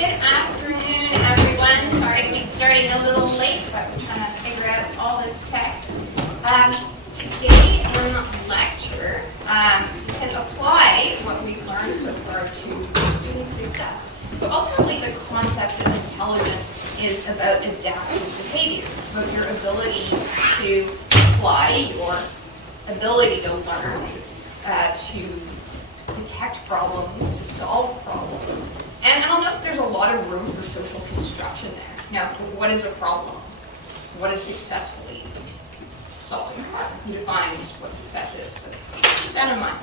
Good afternoon, everyone. Sorry to be starting a little late, but we're trying to figure out all this tech. Today in lecture, you can apply what we've learned so far to student success. So ultimately, the concept of intelligence is about adaptive behavior, about your ability to apply your ability to learn, to detect problems, to solve problems. And I don't know if there's a lot of room for social construction there. Now, what is a problem? What is successfully solving a problem? Who defines what success is? So keep that in mind.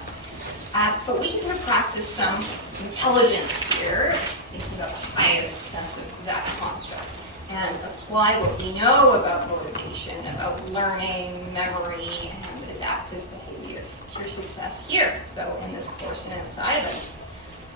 But we can sort of practice some intelligence here, thinking about the highest sense of that construct, and apply what we know about motivation, about learning, memory, and adaptive behavior to your success here. So in this course and inside of it.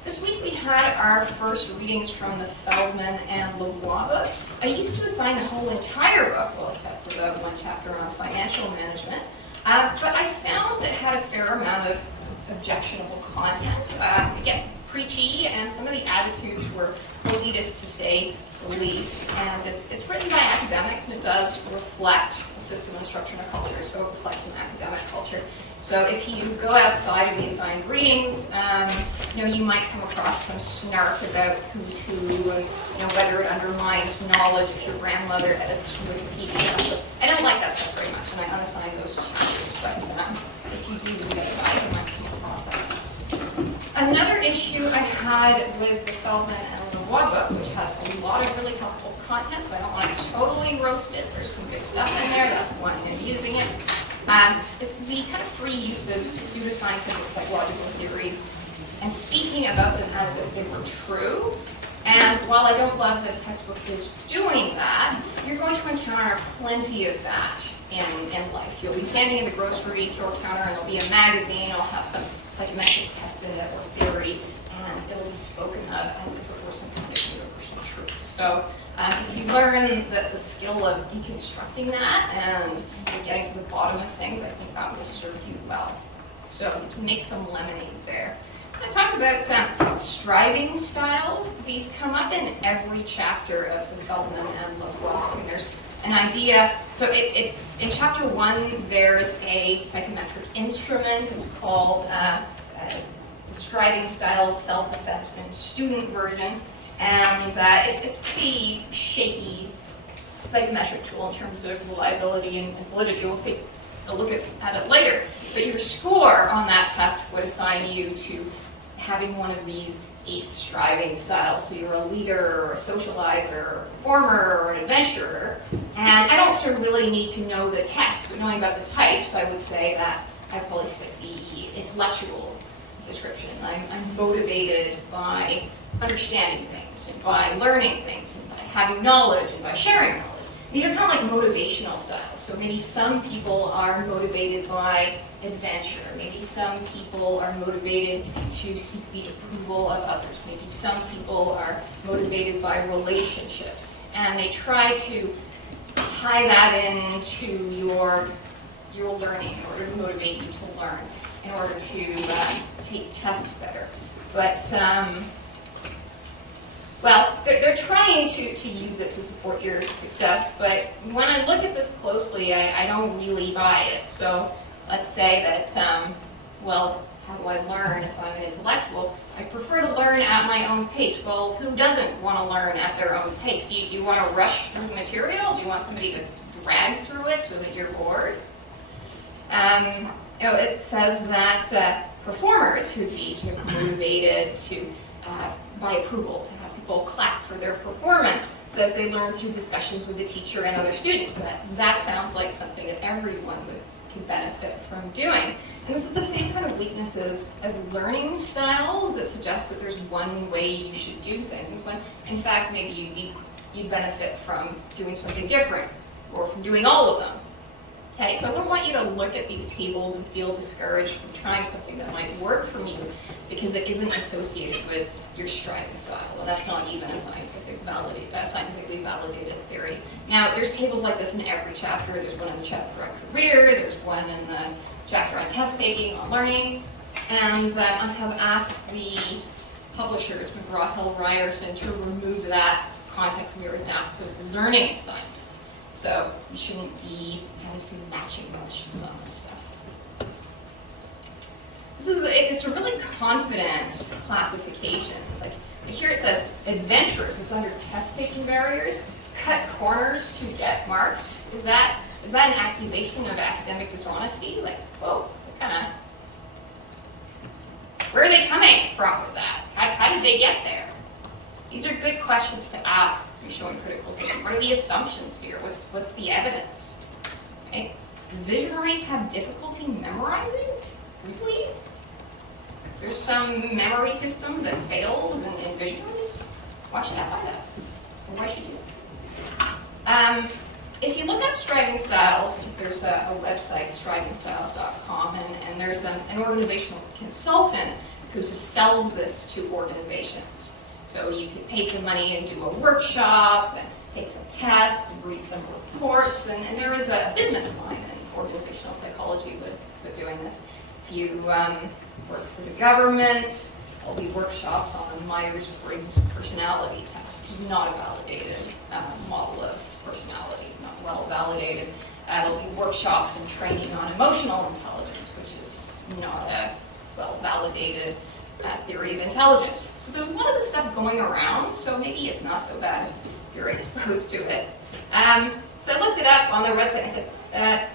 This week we had our first readings from the Feldman and Lavoie book. I used to assign the whole entire book, well, except for the one chapter on financial management, but I found that it had a fair amount of objectionable content. Again, preachy, and some of the attitudes were elitist to say the least. And it's written by academics, and it does reflect a system of structure and a culture, so it reflects an academic culture. So if you go outside of the assigned readings, you might come across some snark about who's who, and whether it undermines knowledge if your grandmother edits Wikipedia. So I don't like that stuff very much, and I unassigned those chapters. But if you do read it, you might come across that stuff. Another issue I had with the Feldman and Lavoie book, which has a lot of really helpful content, so I don't want to totally roast it. There's some good stuff in there. That's why I'm using it. Is the kind of free use of pseudoscientific psychological theories and speaking about them as if they were true. And while I don't love that the textbook is doing that, you're going to encounter plenty of that in life. You'll be standing in the grocery store counter and there'll be a magazine, it'll have some psychometric test in it or theory, and it'll be spoken of as if it were some kind of universal truth. So if you learn the skill of deconstructing that and getting to the bottom of things, I think that will serve you well. So you can make some lemonade there. I'm going to talk about striving styles. These come up in every chapter of the Feldman and Lavoie. And there's an idea. So it's in chapter 1. There's a psychometric instrument. It's called the Striving Styles Self-Assessment Student Version. And it's a pretty shaky psychometric tool in terms of reliability and validity. We'll take a look at it later. But your score on that test would assign you to having one of these 8 striving styles. So you're a leader, or a socializer, or a performer, or an adventurer. And I don't sort of really need to know the test, but knowing about the types, I would say that I probably fit the intellectual description. I'm motivated by understanding things, and by learning things, and by having knowledge, and by sharing knowledge. These are kind of like motivational styles. So maybe some people are motivated by adventure. Maybe some people are motivated to seek the approval of others. Maybe some people are motivated by relationships. And they try to tie that into your learning in order to motivate you to learn, in order to take tests better. But they're trying to use it to support your success, but when I look at this closely, I don't really buy it. So let's say that, how do I learn if I'm an intellectual? I prefer to learn at my own pace. Well, who doesn't want to learn at their own pace? Do you want to rush through the material? Do you want somebody to drag through it so that you're bored? It says that performers who'd be sort of motivated to by approval, to have people clap for their performance, says they learn through discussions with the teacher and other students. So that sounds like something that everyone can benefit from doing. And this is the same kind of weaknesses as learning styles that suggests that there's one way you should do things, when in fact maybe you'd benefit from doing something different, or from doing all of them. Okay, so I wouldn't want you to look at these tables and feel discouraged from trying something that might work for you because it isn't associated with your striving style. Well, that's not even a scientifically validated theory. Now, there's tables like this in every chapter. There's one in the chapter on career. There's one in the chapter on test taking, on learning. And I have asked the publishers, McGraw-Hill Ryerson, to remove that content from your adaptive learning assignment. So you shouldn't be having some matching questions on this stuff. It's a really confident classification. It's like, here it says, adventurous, it's under test-taking barriers, cut corners to get marks. Is that an accusation of academic dishonesty? Like, whoa, where are they coming from with that? How did they get there? These are good questions to ask if you're showing critical thinking. What are the assumptions here? What's the evidence? Okay. Visionaries have difficulty memorizing? Really? There's some memory system that fails in visionaries? Why should I buy that? Or why should you? If you look up striving styles, there's a website, strivingstyles.com, and there's an organizational consultant who sort of sells this to organizations. So you could pay some money and do a workshop, and take some tests, and read some reports, and there is a business line in organizational psychology with doing this. If you work for the government, there'll be workshops on the Myers-Briggs personality test, which is not a validated model of personality, not well validated. There'll be workshops and training on emotional intelligence, which is not a well validated theory of intelligence. So there's a lot of this stuff going around, so maybe it's not so bad if you're exposed to it. So I looked it up on their website and I said,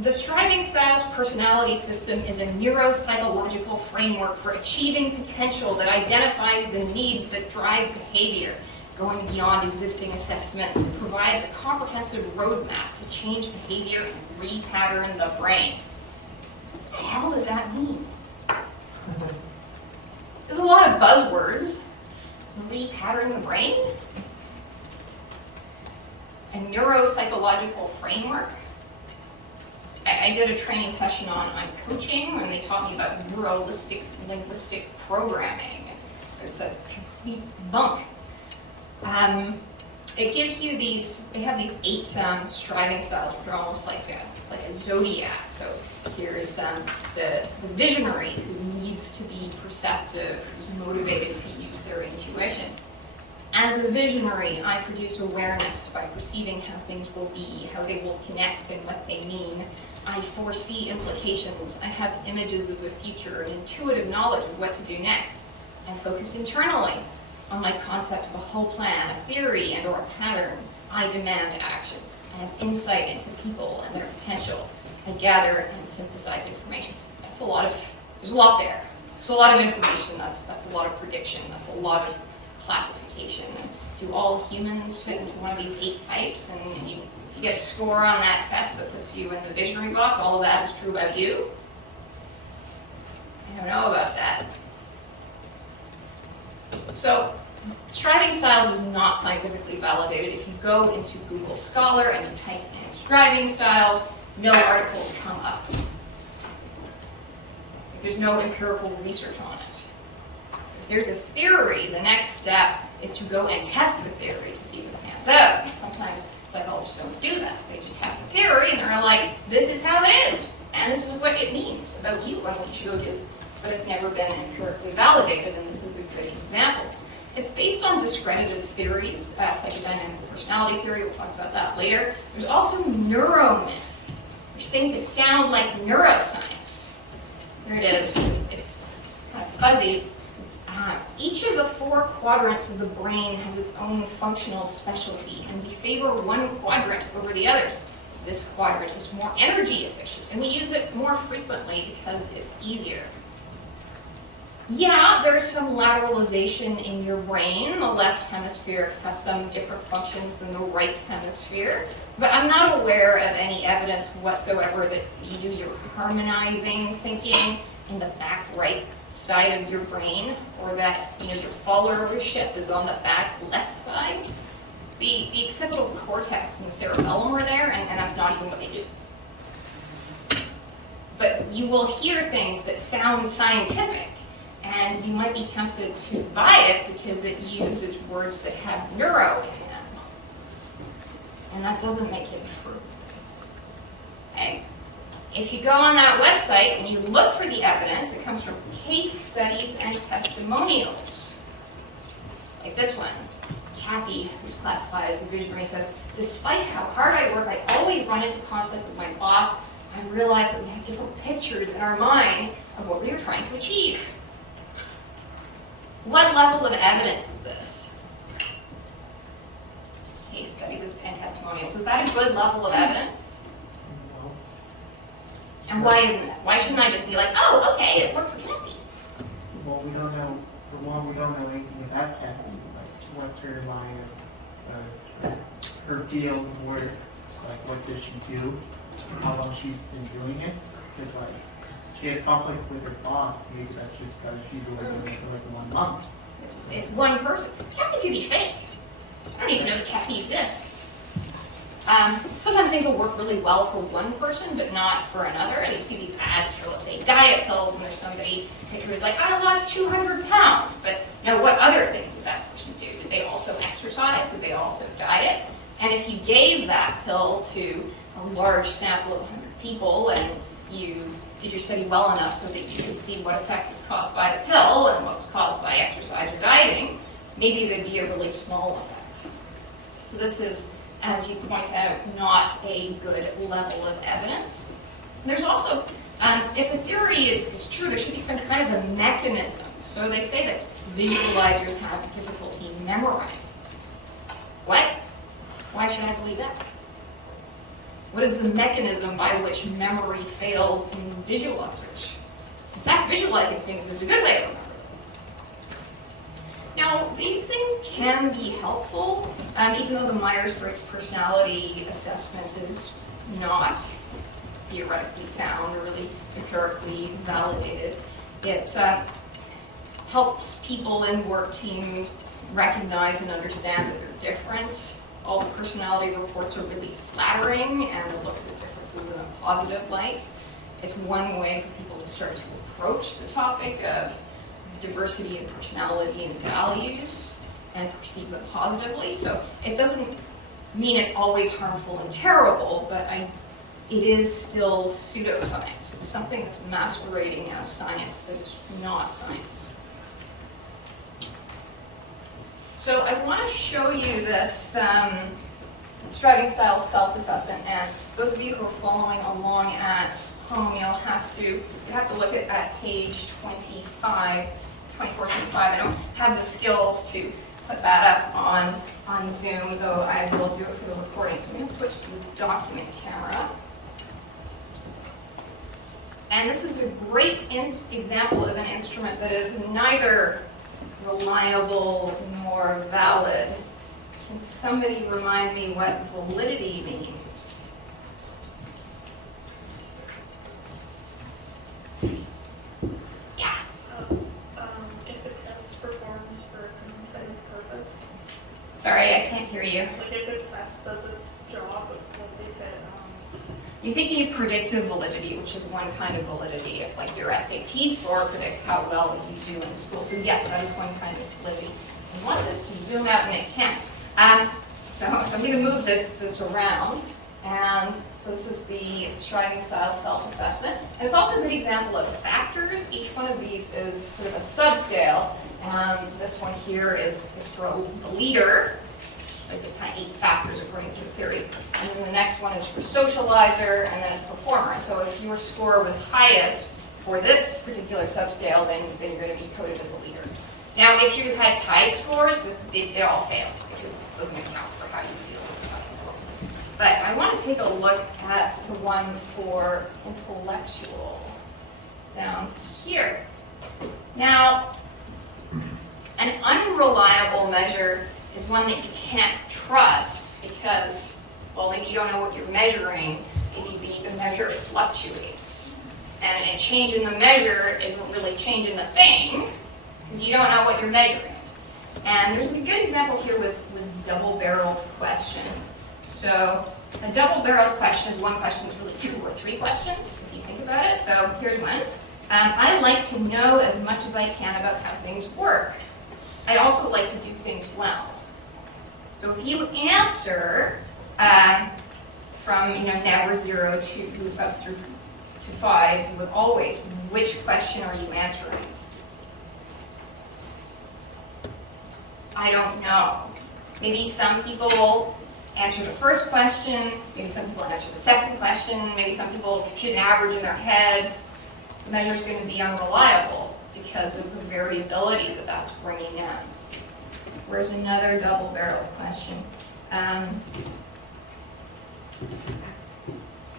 the Striving Styles personality system is a neuropsychological framework for achieving potential that identifies the needs that drive behavior, going beyond existing assessments, and provides a comprehensive roadmap to change behavior and repattern the brain. What the hell does that mean? There's a lot of buzzwords. Repattern the brain? A neuropsychological framework? I did a training session on coaching when they taught me about neuro-linguistic programming. It's a complete bunk. It gives you they have these 8 striving styles, which are almost like a zodiac. So here's the visionary who needs to be perceptive, who's motivated to use their intuition. As a visionary, I produce awareness by perceiving how things will be, how they will connect, and what they mean. I foresee implications. I have images of the future and intuitive knowledge of what to do next. I focus internally on my concept of a whole plan, a theory, and or a pattern. I demand action. I have insight into people and their potential. I gather and synthesize information. There's a lot there. It's a lot of information. That's a lot of prediction. That's a lot of classification. And do all humans fit into one of these 8 types? And if you get a score on that test that puts you in the visionary box, all of that is true about you? I don't know about that. So, striving styles is not scientifically validated. If you go into Google Scholar and you type in striving styles, no articles come up. There's no empirical research on it. If there's a theory, the next step is to go and test the theory to see if it pans out. And sometimes psychologists don't do that. They just have the theory and they're like, this is how it is, and this is what it means about you, and what you should go do. But it's never been empirically validated, and this is a good example. It's based on discredited theories, psychodynamic personality theory, we'll talk about that later. There's also neuromyth, which things that sound like neuroscience. Here it is, it's kind of fuzzy. Each of the 4 quadrants of the brain has its own functional specialty, and we favor one quadrant over the others. This quadrant is more energy efficient, and we use it more frequently because it's easier. Yeah, there's some lateralization in your brain. The left hemisphere has some different functions than the right hemisphere, but I'm not aware of any evidence whatsoever that you're harmonizing thinking in the back right side of your brain, or that your followership is on the back left side. The occipital cortex and the cerebellum are there, and that's not even what they do. But you will hear things that sound scientific, and you might be tempted to buy it because it uses words that have neuro in them. And that doesn't make it true. Okay? If you go on that website and you look for the evidence, it comes from case studies and testimonials. Like this one, Kathy, who's classified as a visionary, says, despite how hard I work, I always run into conflict with my boss. I realize that we have different pictures in our minds of what we are trying to achieve. What level of evidence is this? Case studies and testimonials. Is that a good level of evidence? No. And why isn't it? Why shouldn't I just be like, oh, okay, it worked for Kathy? Well, we don't know, for one, we don't know anything about Kathy. Like, what's her line of her field of work? Like, what does she do? How long she's been doing it? Because, like, she has conflict with her boss. Maybe that's just because she's only doing it for like 1 month. It's one person. Kathy could be fake. I don't even know that Kathy exists. Sometimes things will work really well for one person, but not for another. And you see these ads for, let's say, diet pills, and there's somebody who's like, I lost 200 pounds. But now, what other things did that person do? Did they also exercise? Did they also diet? And if you gave that pill to a large sample of 100 people, and you did your study well enough so that you could see what effect was caused by the pill and what was caused by exercise or dieting, maybe there'd be a really small effect. So this is, as you point out, not a good level of evidence. And there's also, if a theory is true, there should be some kind of a mechanism. So they say that visualizers have difficulty memorizing. What? Why should I believe that? What is the mechanism by which memory fails in visualizers? In fact, visualizing things is a good way to remember them. Now, these things can be helpful, even though the Myers-Briggs personality assessment is not theoretically sound or really empirically validated. It helps people in work teams recognize and understand that they're different. All the personality reports are really flattering, and it looks at differences in a positive light. It's one way for people to start to approach the topic of diversity in personality and values and perceive them positively. So it doesn't mean it's always harmful and terrible, but it is still pseudoscience. It's something that's masquerading as science that is not science. So I want to show you this striving style self-assessment, and those of you who are following along at home, you have to look at page 24, 25. I don't have the skills to put that up on Zoom, though I will do it for the recording. So I'm going to switch to the document camera. And this is a great example of an instrument that is neither reliable nor valid. Can somebody remind me what validity means? Yeah. If a test performs for its intended purpose. Sorry, I can't hear you. Like if a test does its job, if it You're thinking of predictive validity, which is one kind of validity. If like your SAT score predicts how well you do in school. So yes, that is one kind of validity. I want this to zoom out, and it can't. So I'm going to move this around. And so this is the striving style self-assessment. And it's also a good example of factors. Each one of these is sort of a subscale. And this one here is for a leader. Like the kind of 8 factors according to the theory. And then the next one is for socializer, and then a performer. So if your score was highest for this particular subscale, then you're going to be coded as a leader. Now, if you had tied scores, it all fails because it doesn't account for how you deal with the tied score. But I want to take a look at the one for intellectual down here. Now, an unreliable measure is one that you can't trust because, well, maybe you don't know what you're measuring. Maybe the measure fluctuates. And a change in the measure isn't really changing the thing because you don't know what you're measuring. And there's a good example here with double-barreled questions. So a double-barreled question is one question that's really 2 or 3 questions, if you think about it. So here's one. I like to know as much as I can about how things work. I also like to do things well. So if you answer from never 0 to up through to 5 with always, which question are you answering? I don't know. Maybe some people answer the first question, maybe some people answer the second question, maybe some people compute an average in their head. The measure is going to be unreliable because of the variability that that's bringing in. Where's another double-barreled question?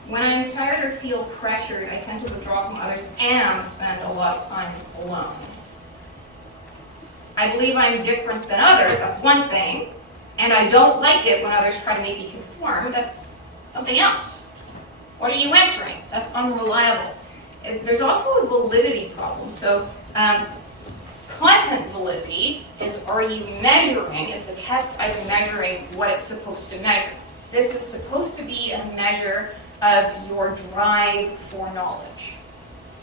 When I'm tired or feel pressured, I tend to withdraw from others and spend a lot of time alone. I believe I'm different than others, that's one thing, and I don't like it when others try to make me conform, that's something else. What are you answering? That's unreliable. There's also a validity problem. So content validity is, are you measuring, is the test item measuring what it's supposed to measure? This is supposed to be a measure of your drive for knowledge.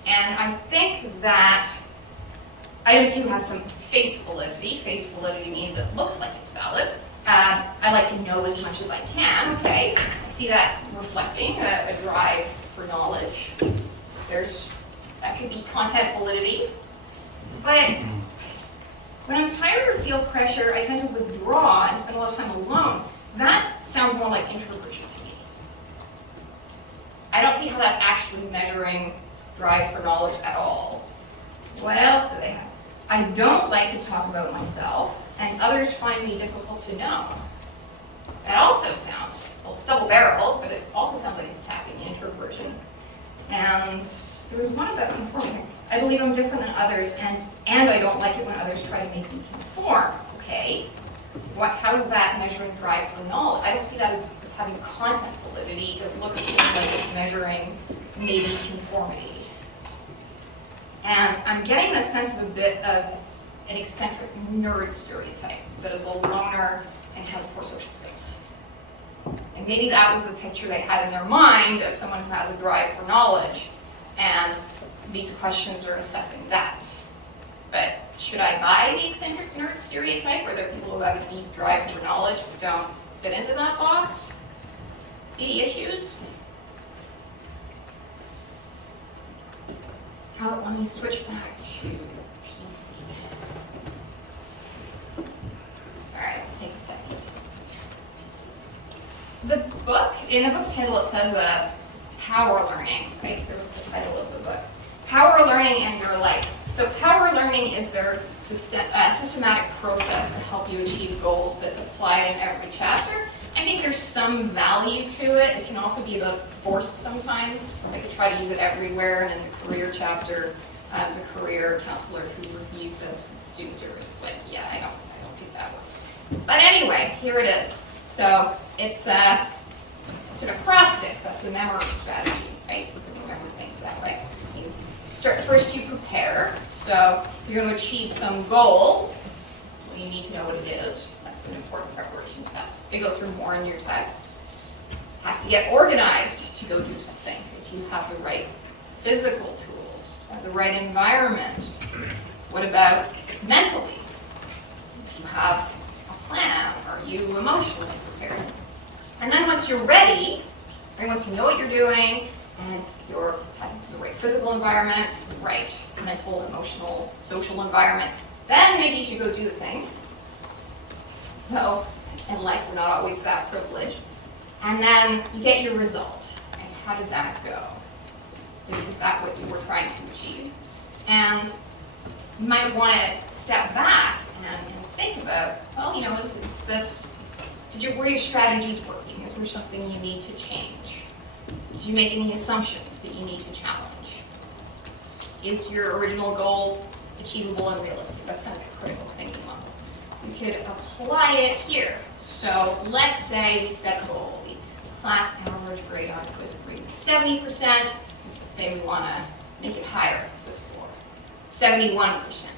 And I think that item 2 has some face validity. Face validity means it looks like it's valid. I like to know as much as I can. Okay, I see that reflecting a drive for knowledge. That could be content validity. But when I'm tired or feel pressure, I tend to withdraw and spend a lot of time alone. That sounds more like introversion to me. I don't see how that's actually measuring drive for knowledge at all. What else do they have? I don't like to talk about myself, and others find me difficult to know. That also sounds, well, it's double-barreled, but it also sounds like it's tapping introversion. And there was one about conforming. I believe I'm different than others, and I don't like it when others try to make me conform. Okay, how is that measuring drive for knowledge? I don't see that as having content validity. It looks to me like it's measuring maybe conformity. And I'm getting the sense of a bit of an eccentric nerd stereotype that is a loner and has poor social skills. And maybe that was the picture they had in their mind of someone who has a drive for knowledge, and these questions are assessing that. But should I buy the eccentric nerd stereotype? Are there people who have a deep drive for knowledge who don't fit into that box? See the issues? Oh, let me switch back to PC. All right, take a second. The book, in the book's title, it says Power Learning, right? There was the title of the book. Power Learning and Your Life. So Power Learning is their systematic process to help you achieve goals that's applied in every chapter. I think there's some value to it. It can also be about forced sometimes. I could try to use it everywhere, and in the career chapter, the career counselor who reviewed this with the student service was like, yeah, I don't think that works. But anyway, here it is. So it's an acrostic. That's a memory strategy, right? You can remember things that way. It means first you prepare. So you're going to achieve some goal. Well, you need to know what it is. That's an important preparation step. They go through more in your text. Have to get organized to go do something. That you have the right physical tools, have the right environment. What about mentally? Do you have a plan? Are you emotionally prepared? And then once you're ready, and once you know what you're doing, and you're having the right physical environment, the right mental, emotional, social environment, then maybe you should go do the thing. Though in life we're not always that privileged. And then you get your result. And how did that go? Is that what you were trying to achieve? And you might want to step back and think about, well, you know, were your strategies working? Is there something you need to change? Did you make any assumptions that you need to challenge? Is your original goal achievable and realistic? That's kind of a critical thinking level. We could apply it here. So let's say we set a goal. The class average grade on quiz 3 is 70%. Let's say we want to make it higher, quiz 4. 71%.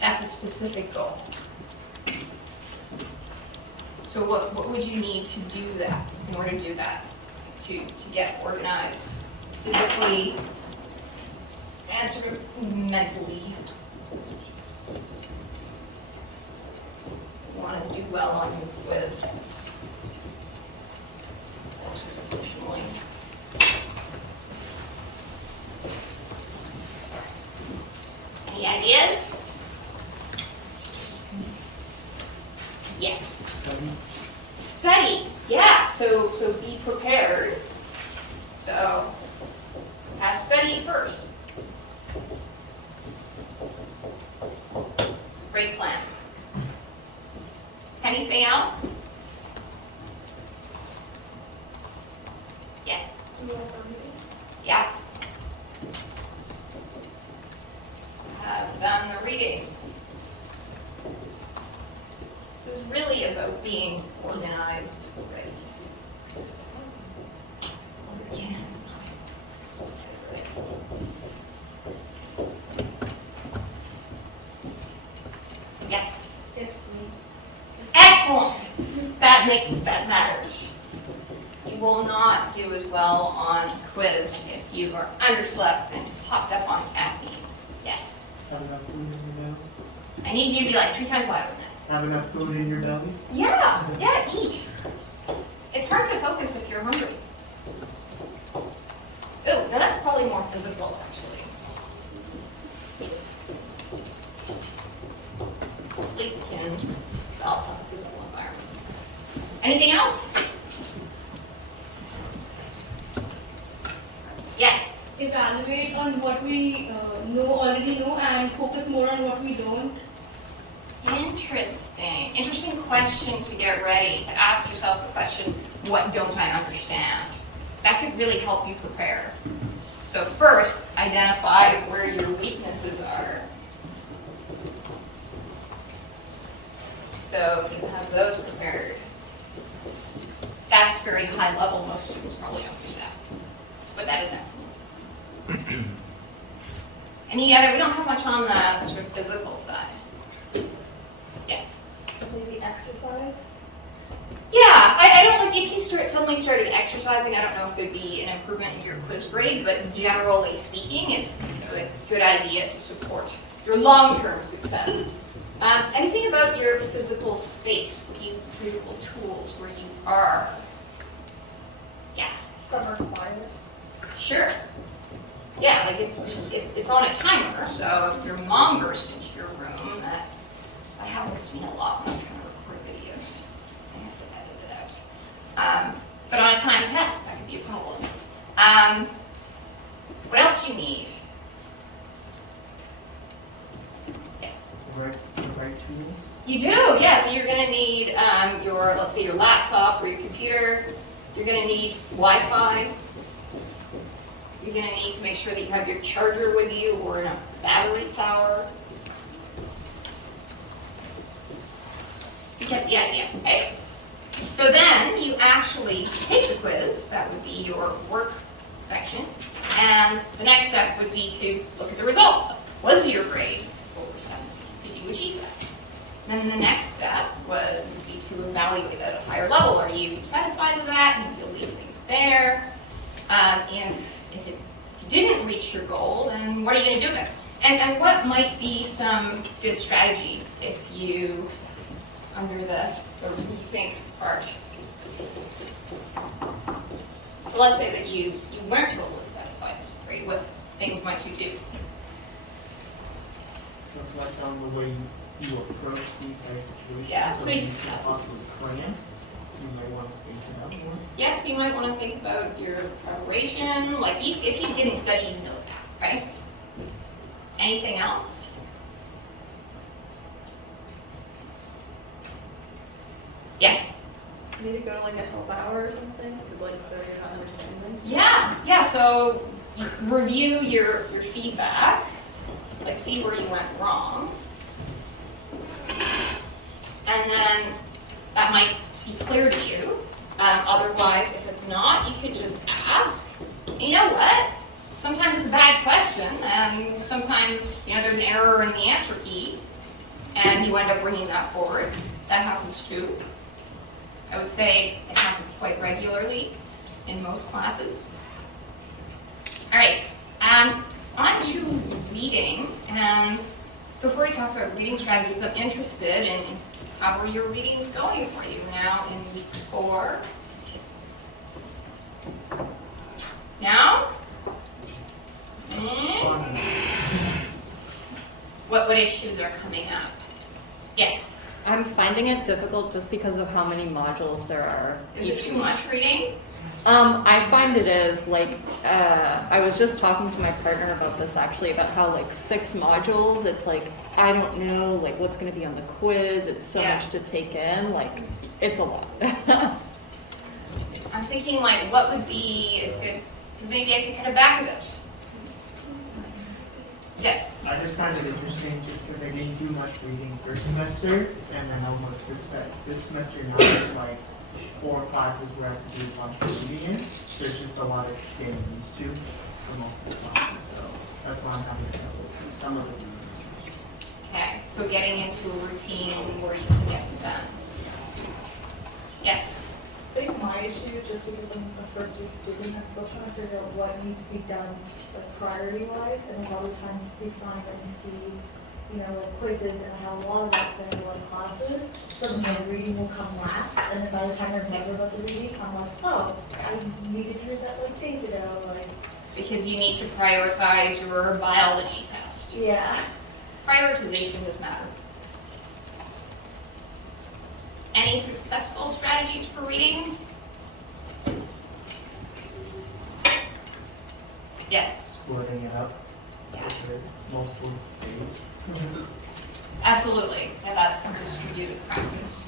That's a specific goal. So what would you need to do that, in order to do that? To get organized physically and sort of mentally. You want to do well on your quiz. Also emotionally. Any ideas? Study. Study, yeah, so be prepared. So have studied first. It's a great plan. Anything else? Yes. Do all the reading. Yeah. Have done the readings. This is really about being organized already. Again. Yes. Yes, Excellent. That matters. You will not do as well on a quiz if you are underslept and hopped up on caffeine. Yes. Have enough food in your belly? I need you to be like 3 times louder than that. Have enough food in your belly? Yeah, eat. It's hard to focus if you're hungry. Oh, now that's probably more physical, actually. Sleep can balance on the physical environment. Anything else? Yes. Evaluate on what we already know and focus more on what we don't. Interesting. Interesting question to get ready, to ask yourself the question, what don't I understand? That could really help you prepare. So first, identify where your weaknesses are. So you have those prepared. That's very high level. Most students probably don't do that. But that is excellent. Any other, we don't have much on the sort of physical side. Yes. Maybe exercise. Yeah, I don't know if you suddenly started exercising, I don't know if there'd be an improvement in your quiz grade, but generally speaking, it's a good idea to support your long-term success. Anything about your physical space, physical tools where you are? Yeah. Some are quiet. Sure. Yeah, like if it's on a timer, so if your mom bursts into your room, that happens to me a lot when I'm trying to record videos. I have to edit it out. But on a time test, that could be a problem. What else do you need? Yes. The right tools? You do, yeah. So you're going to need let's say your laptop or your computer. You're going to need Wi-Fi. You're going to need to make sure that you have your charger with you or enough battery power. You get the idea, right? So then you actually take the quiz. That would be your work section. And the next step would be to look at the results. Was your grade over 17? Did you achieve that? Then the next step would be to evaluate at a higher level. Are you satisfied with that? Maybe you'll leave things there. If you didn't reach your goal, then what are you going to do with it? And what might be some good strategies if you, under the rethink part. So let's say that you weren't totally satisfied with the grade. What things might you do? So it's like on the way you approach these type situations. Yeah, so so you you- can possibly cram. So you might want to space it out more. Yeah, so you might want to think about your preparation. Like, if you didn't study, you know that, right? Anything else? Yes? Maybe go to like a health hour or something, because like clearly you're not understanding. Yeah, so you review your feedback, like see where you went wrong. And then that might be clear to you. Otherwise, if it's not, you can just ask. And you know what? Sometimes it's a bad question, and sometimes there's an error in the answer key, and you end up bringing that forward. That happens too. I would say it happens quite regularly in most classes. All right, on to reading. And before we talk about reading strategies, I'm interested in how are your readings going for you now in week 4? Now? What issues are coming up? Yes? I'm finding it difficult just because of how many modules there are. Is it too much reading? I find it is, like, I was just talking to my partner about this actually, about how like 6 modules, it's like, I don't know, like what's gonna be on the quiz, it's so Yeah. much to take in, like, it's a lot. I'm thinking like, what would be a good, maybe I can kind of back of it. Yes. I just find it interesting just because I didn't do much reading first semester, and then almost this semester now I have like 4 classes where I have to do a bunch of reading in. So there's just a lot of getting used to for multiple classes, so that's why I'm having trouble with some of the reading. Okay, so getting into a routine where you can get it done. Yes. I think my issue, just because I'm a first year student, I'm still trying to figure out what needs to be done like priority wise, and a lot of times the assignments, like quizzes, and I have a lot of reps and a lot of classes, so then my reading will come last, and then by the time I remember about the reading, I'm like, oh, I needed to read that like days ago, like. Because you need to prioritize your biology test. Yeah. Prioritization does matter. Any successful strategies for reading? Yes. Splitting it up over multiple days. Absolutely, and that's distributed practice.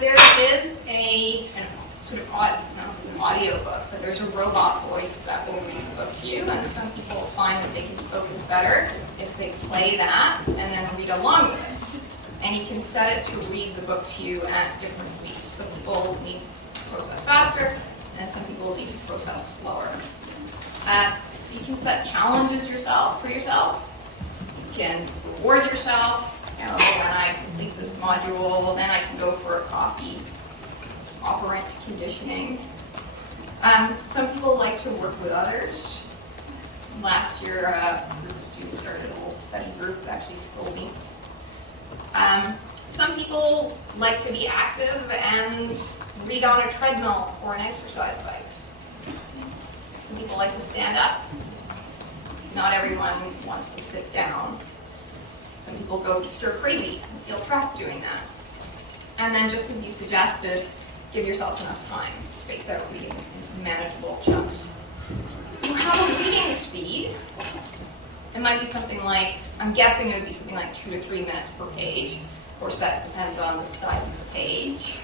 There is a, I don't know, sort of I don't know if it's an audio book, but there's a robot voice that will read the book to you, and some people find that they can focus better if they play that and then read along with it. And you can set it to read the book to you at different speeds. Some people need to process faster, and some people need to process slower. You can set challenges for yourself. You can reward yourself. When I complete this module, then I can go for a coffee. Operant conditioning. Some people like to work with others. Last year, a group of students started a little study group that actually still meets. Some people like to be active and read on a treadmill or an exercise bike. Some people like to stand up. Not everyone wants to sit down. Some people go stir crazy and feel trapped doing that. And then just as you suggested, give yourself enough time. Space out readings into manageable chunks. You have a reading speed. It might be something like, I'm guessing it would be something like 2 to 3 minutes per page. Of course, that depends on the size of the page.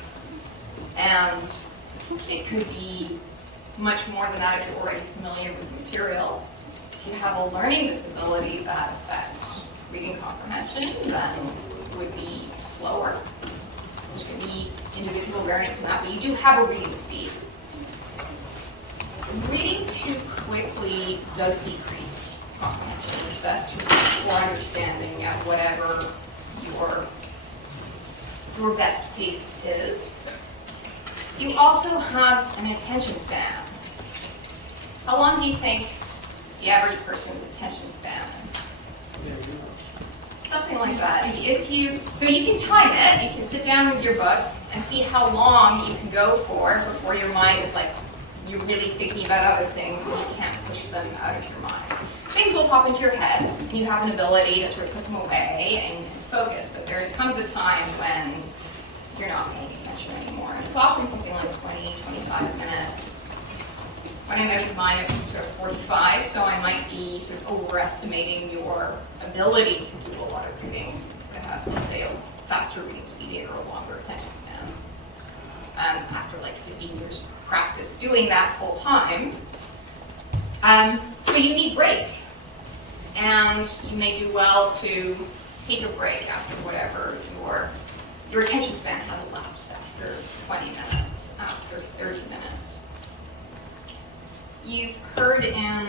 And it could be much more than that if you're already familiar with the material. If you have a learning disability that affects reading comprehension, then it would be slower. There's going to be individual variance in that, but you do have a reading speed. Reading too quickly does decrease comprehension. It's best to read for understanding at whatever your best pace is. You also have an attention span. How long do you think the average person's attention span is? Something like that. So you can time it. You can sit down with your book and see how long you can go for before your mind is like, you're really thinking about other things and you can't push them out of your mind. Things will pop into your head and you have an ability to sort of put them away and focus, but there comes a time when you're not paying attention anymore. And it's often something like 20, 25 minutes. When I measured mine, it was sort of 45, so I might be sort of overestimating your ability to do a lot of readings. Because I have, let's say, a faster reading speed or a longer attention span. After like 15 years of practice doing that full time. So you need breaks. And you may do well to take a break after whatever your attention span has elapsed, after 20 minutes, after 30 minutes. You've heard in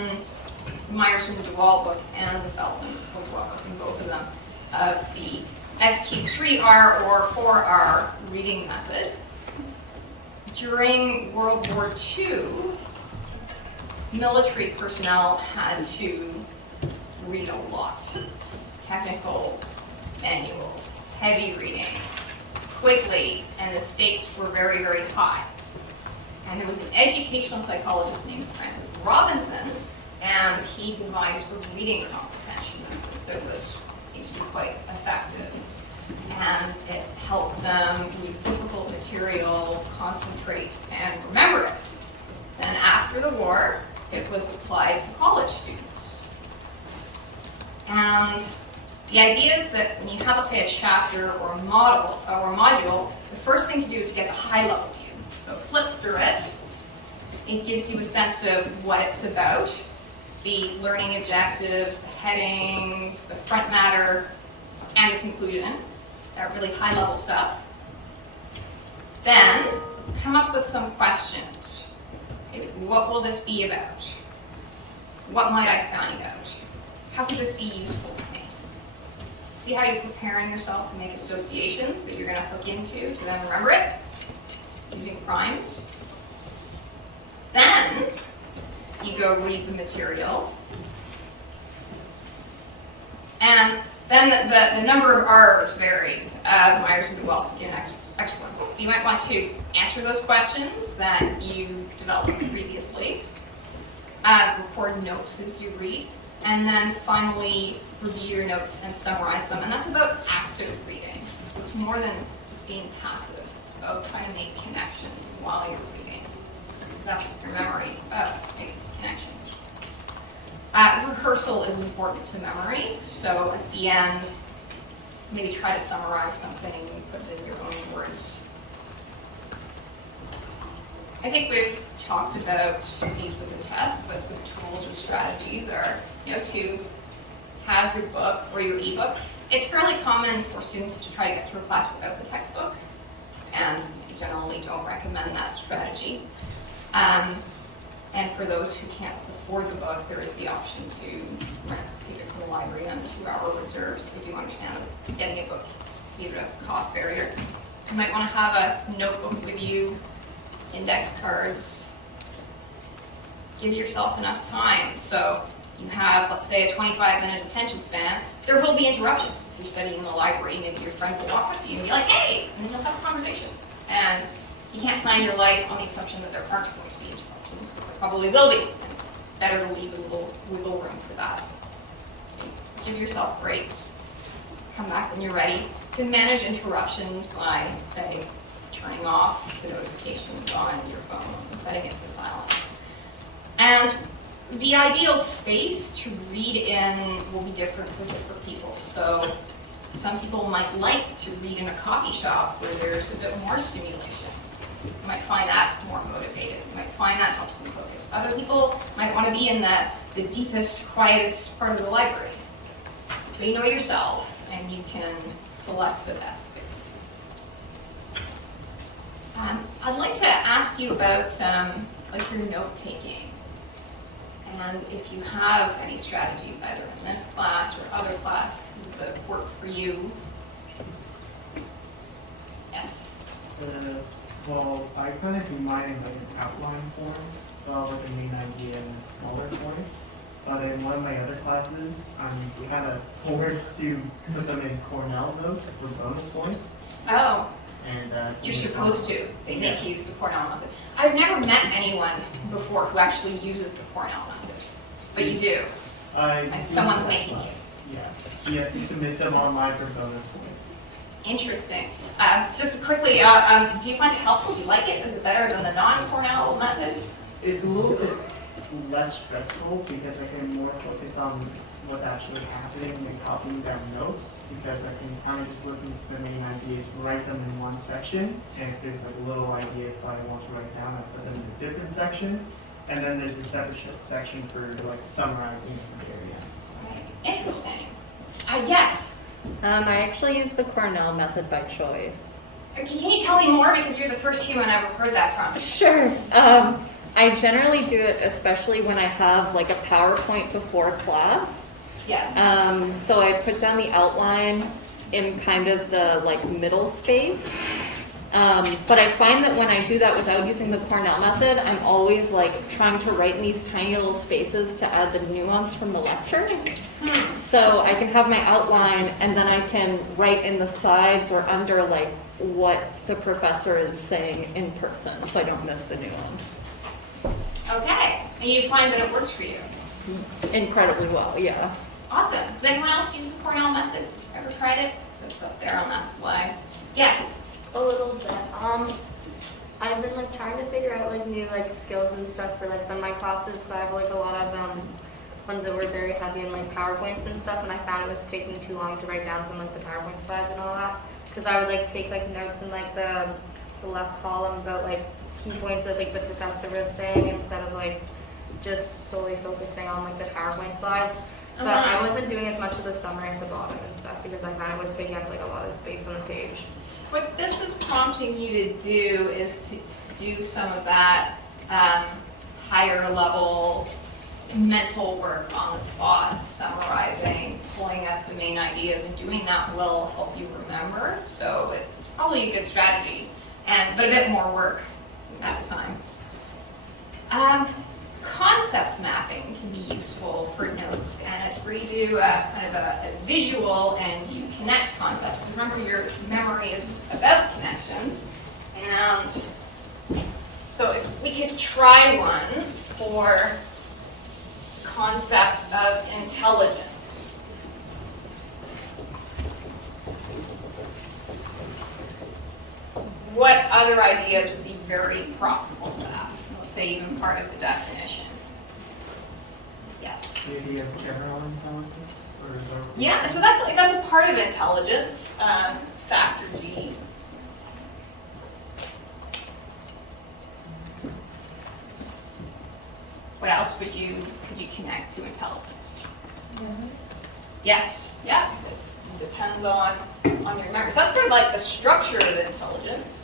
Myers and Dewall book and the Feldman Lavoie book, in both of them, of the SQ3R or 4R reading method. During World War II, military personnel had to read a lot. Technical manuals, heavy reading, quickly, and the stakes were very, very high. And there was an educational psychologist named Francis Robinson, and he devised a reading comprehension that seems to be quite effective. and it helped them with difficult material concentrate and remember it. Then after the war, it was applied to college students. And the idea is that when you have, let's say, a chapter or a module, the first thing to do is to get the high-level view. So flip through it. It gives you a sense of what it's about, the learning objectives, the headings, the front matter, and the conclusion. That really high-level stuff. Then come up with some questions. Okay, what will this be about? What might I find out? How could this be useful to me? See how you're preparing yourself to make associations that you're going to hook into to then remember it? It's using primes. Then you go read the material. And then the number of R's varies. Myers and Wellskin expert. You might want to answer those questions that you developed previously, record notes as you read, and then finally review your notes and summarize them. And that's about active reading. So it's more than just being passive. It's about trying to make connections while you're reading. Because that's what your memory is about, making connections. Rehearsal is important to memory. So at the end, maybe try to summarize something and put it in your own words. I think we've talked about these with the test, but some tools or strategies are, to have your book or your ebook. It's fairly common for students to try to get through a class without the textbook, and we generally don't recommend that strategy. And for those who can't afford the book, there is the option to take it from the library on 2-hour reserves. They do understand that getting a book can be a bit of a cost barrier. You might want to have a notebook with you, index cards. Give yourself enough time. So you have, let's say, a 25-minute attention span. There will be interruptions. If you're studying in the library, maybe your friend will walk up to you and be like, hey, and then you'll have a conversation. And you can't plan your life on the assumption that there aren't going to be interruptions. There probably will be. And it's better to leave a little wiggle room for that. Give yourself breaks. Come back when you're ready. You can manage interruptions by, say, turning off the notifications on your phone and setting it to silent. And the ideal space to read in will be different for different people. So some people might like to read in a coffee shop where there's a bit more stimulation. You might find that more motivated. You might find that helps them focus. Other people might want to be in the deepest, quietest part of the library. So you know yourself and you can select the best space. I'd like to ask you about your note-taking. And if you have any strategies, either in this class or other classes that work for you. Yes? Well, I kind of do mine in like an outline form, so like a main idea and then smaller points. But in one of my other classes, we had a course to put them in Cornell notes for bonus points. Oh. And you're supposed to. They make you use the Cornell method. I've never met anyone before who actually uses the Cornell method, but you do. And someone's making you. Yeah. You have to submit them online for bonus points. Interesting. Just quickly, do you find it helpful? Do you like it? Is it better than the non-Cornell method? It's a little bit less stressful because I can more focus on what's actually happening and copying down notes, because I can kind of just listen to the main ideas, write them in one section, and if there's like little ideas that I want to write down, I put them in a different section, and then there's a separate section for like summarizing at the very end. Right. Interesting. Yes. I actually use the Cornell method by choice. Can you tell me more, because you're the first human I've ever heard that from? Sure. I generally do it especially when I have like a PowerPoint before class. Yes. So I put down the outline in kind of the like middle space. But I find that when I do that without using the Cornell method, I'm always like trying to write in these tiny little spaces to add the nuance from the lecture. So I can have my outline and then I can write in the sides or under like what the professor is saying in person, so I don't miss the nuance. Okay. And you find that it works for you? Incredibly well, yeah. Awesome. Does anyone else use the Cornell method? Ever tried it? that's up there on that slide. Yes? A little bit. I've been like trying to figure out like new like skills and stuff for like some of my classes, but I have like a lot of ones that were very heavy in like PowerPoints and stuff, and I found it was taking too long to write down some like the PowerPoint slides and all that. Because I would like take like notes in like the left column about like key points that like the professor was saying instead of like just solely focusing on like the PowerPoint slides. But I wasn't doing as much of the summary at the bottom and stuff because I found it was taking up like a lot of space on the page. What this is prompting you to do is to do some of that higher level mental work on the spot, summarizing, pulling up the main ideas, and doing that will help you remember. So it's probably a good strategy, but a bit more work at the time. Concept mapping can be useful for notes, and it's where you do kind of a visual and you connect concepts. Remember, your memory is about connections, and so if we could try one for concept of intelligence. What other ideas would be very proximal to that? Let's say even part of the definition. Yeah. The idea of general intelligence, or is there? Yeah, so that's a part of intelligence, factor G. What else could you connect to intelligence? Mm-hmm. Yes, yeah. It depends on your memory. So that's kind of like the structure of intelligence.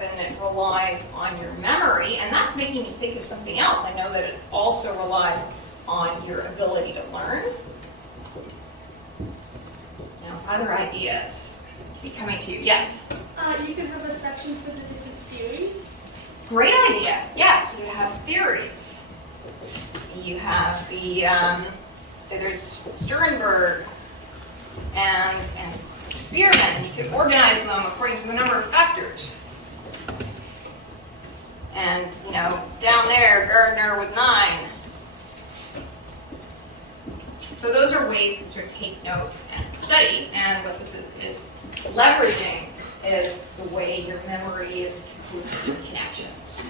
And it relies on your memory, and that's making me think of something else. I know that it also relies on your ability to learn. Now, other ideas be coming to you. Yes? You can have a section for the different theories. Great idea. Yeah, so you have theories. You have the, say there's Sternberg and Spearman. You can organize them according to the number of factors. And, you know, down there, Gardner with 9. So those are ways to sort of take notes and study. And what this is leveraging is the way your memory is composed of these connections.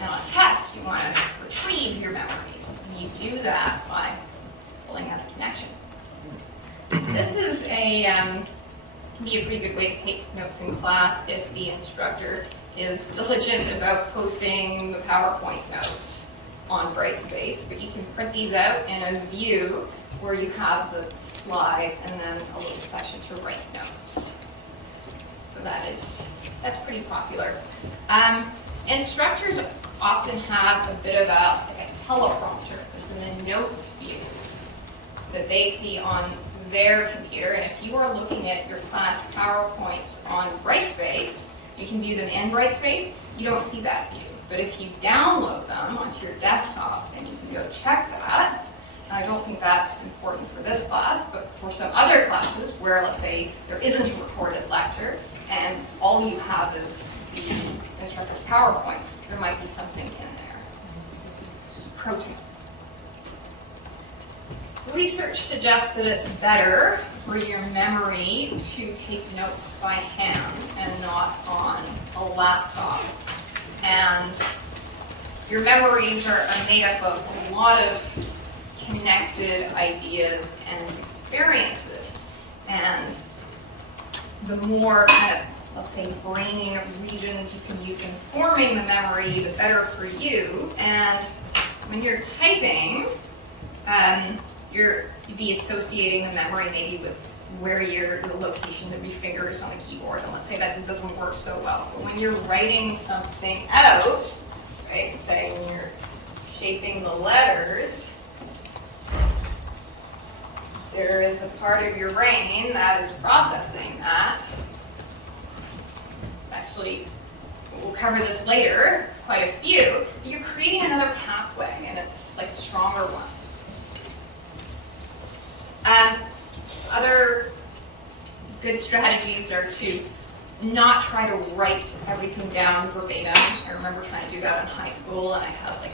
And on a test, you want to retrieve your memories. And you do that by pulling out a connection. This is can be a pretty good way to take notes in class if the instructor is diligent about posting the PowerPoint notes on Brightspace, but you can print these out in a view where you have the slides and then a little section to write notes. So that's pretty popular. Instructors often have a bit of a teleprompter. There's in the notes view that they see on their computer, and if you are looking at your class PowerPoints on Brightspace, you can view them in Brightspace. You don't see that view. But if you download them onto your desktop, then you can go check that. And I don't think that's important for this class, but for some other classes where, let's say, there isn't a recorded lecture and all you have is the instructor's PowerPoint, there might be something in there. Pro tip. Research suggests that it's better for your memory to take notes by hand and not on a laptop. And your memories are made up of a lot of connected ideas and experiences. And the more kind of, let's say, brain regions you can use in forming the memory, the better for you. And when you're typing, you'd be associating the memory maybe with where the location of your fingers on the keyboard, and let's say that just doesn't work so well. But when you're writing something out, right, say when you're shaping the letters, there is a part of your brain that is processing that. Actually, we'll cover this later, it's quite a few, but you're creating another pathway, and it's like a stronger one. Other good strategies are to not try to write everything down verbatim. I remember trying to do that in high school, and I had like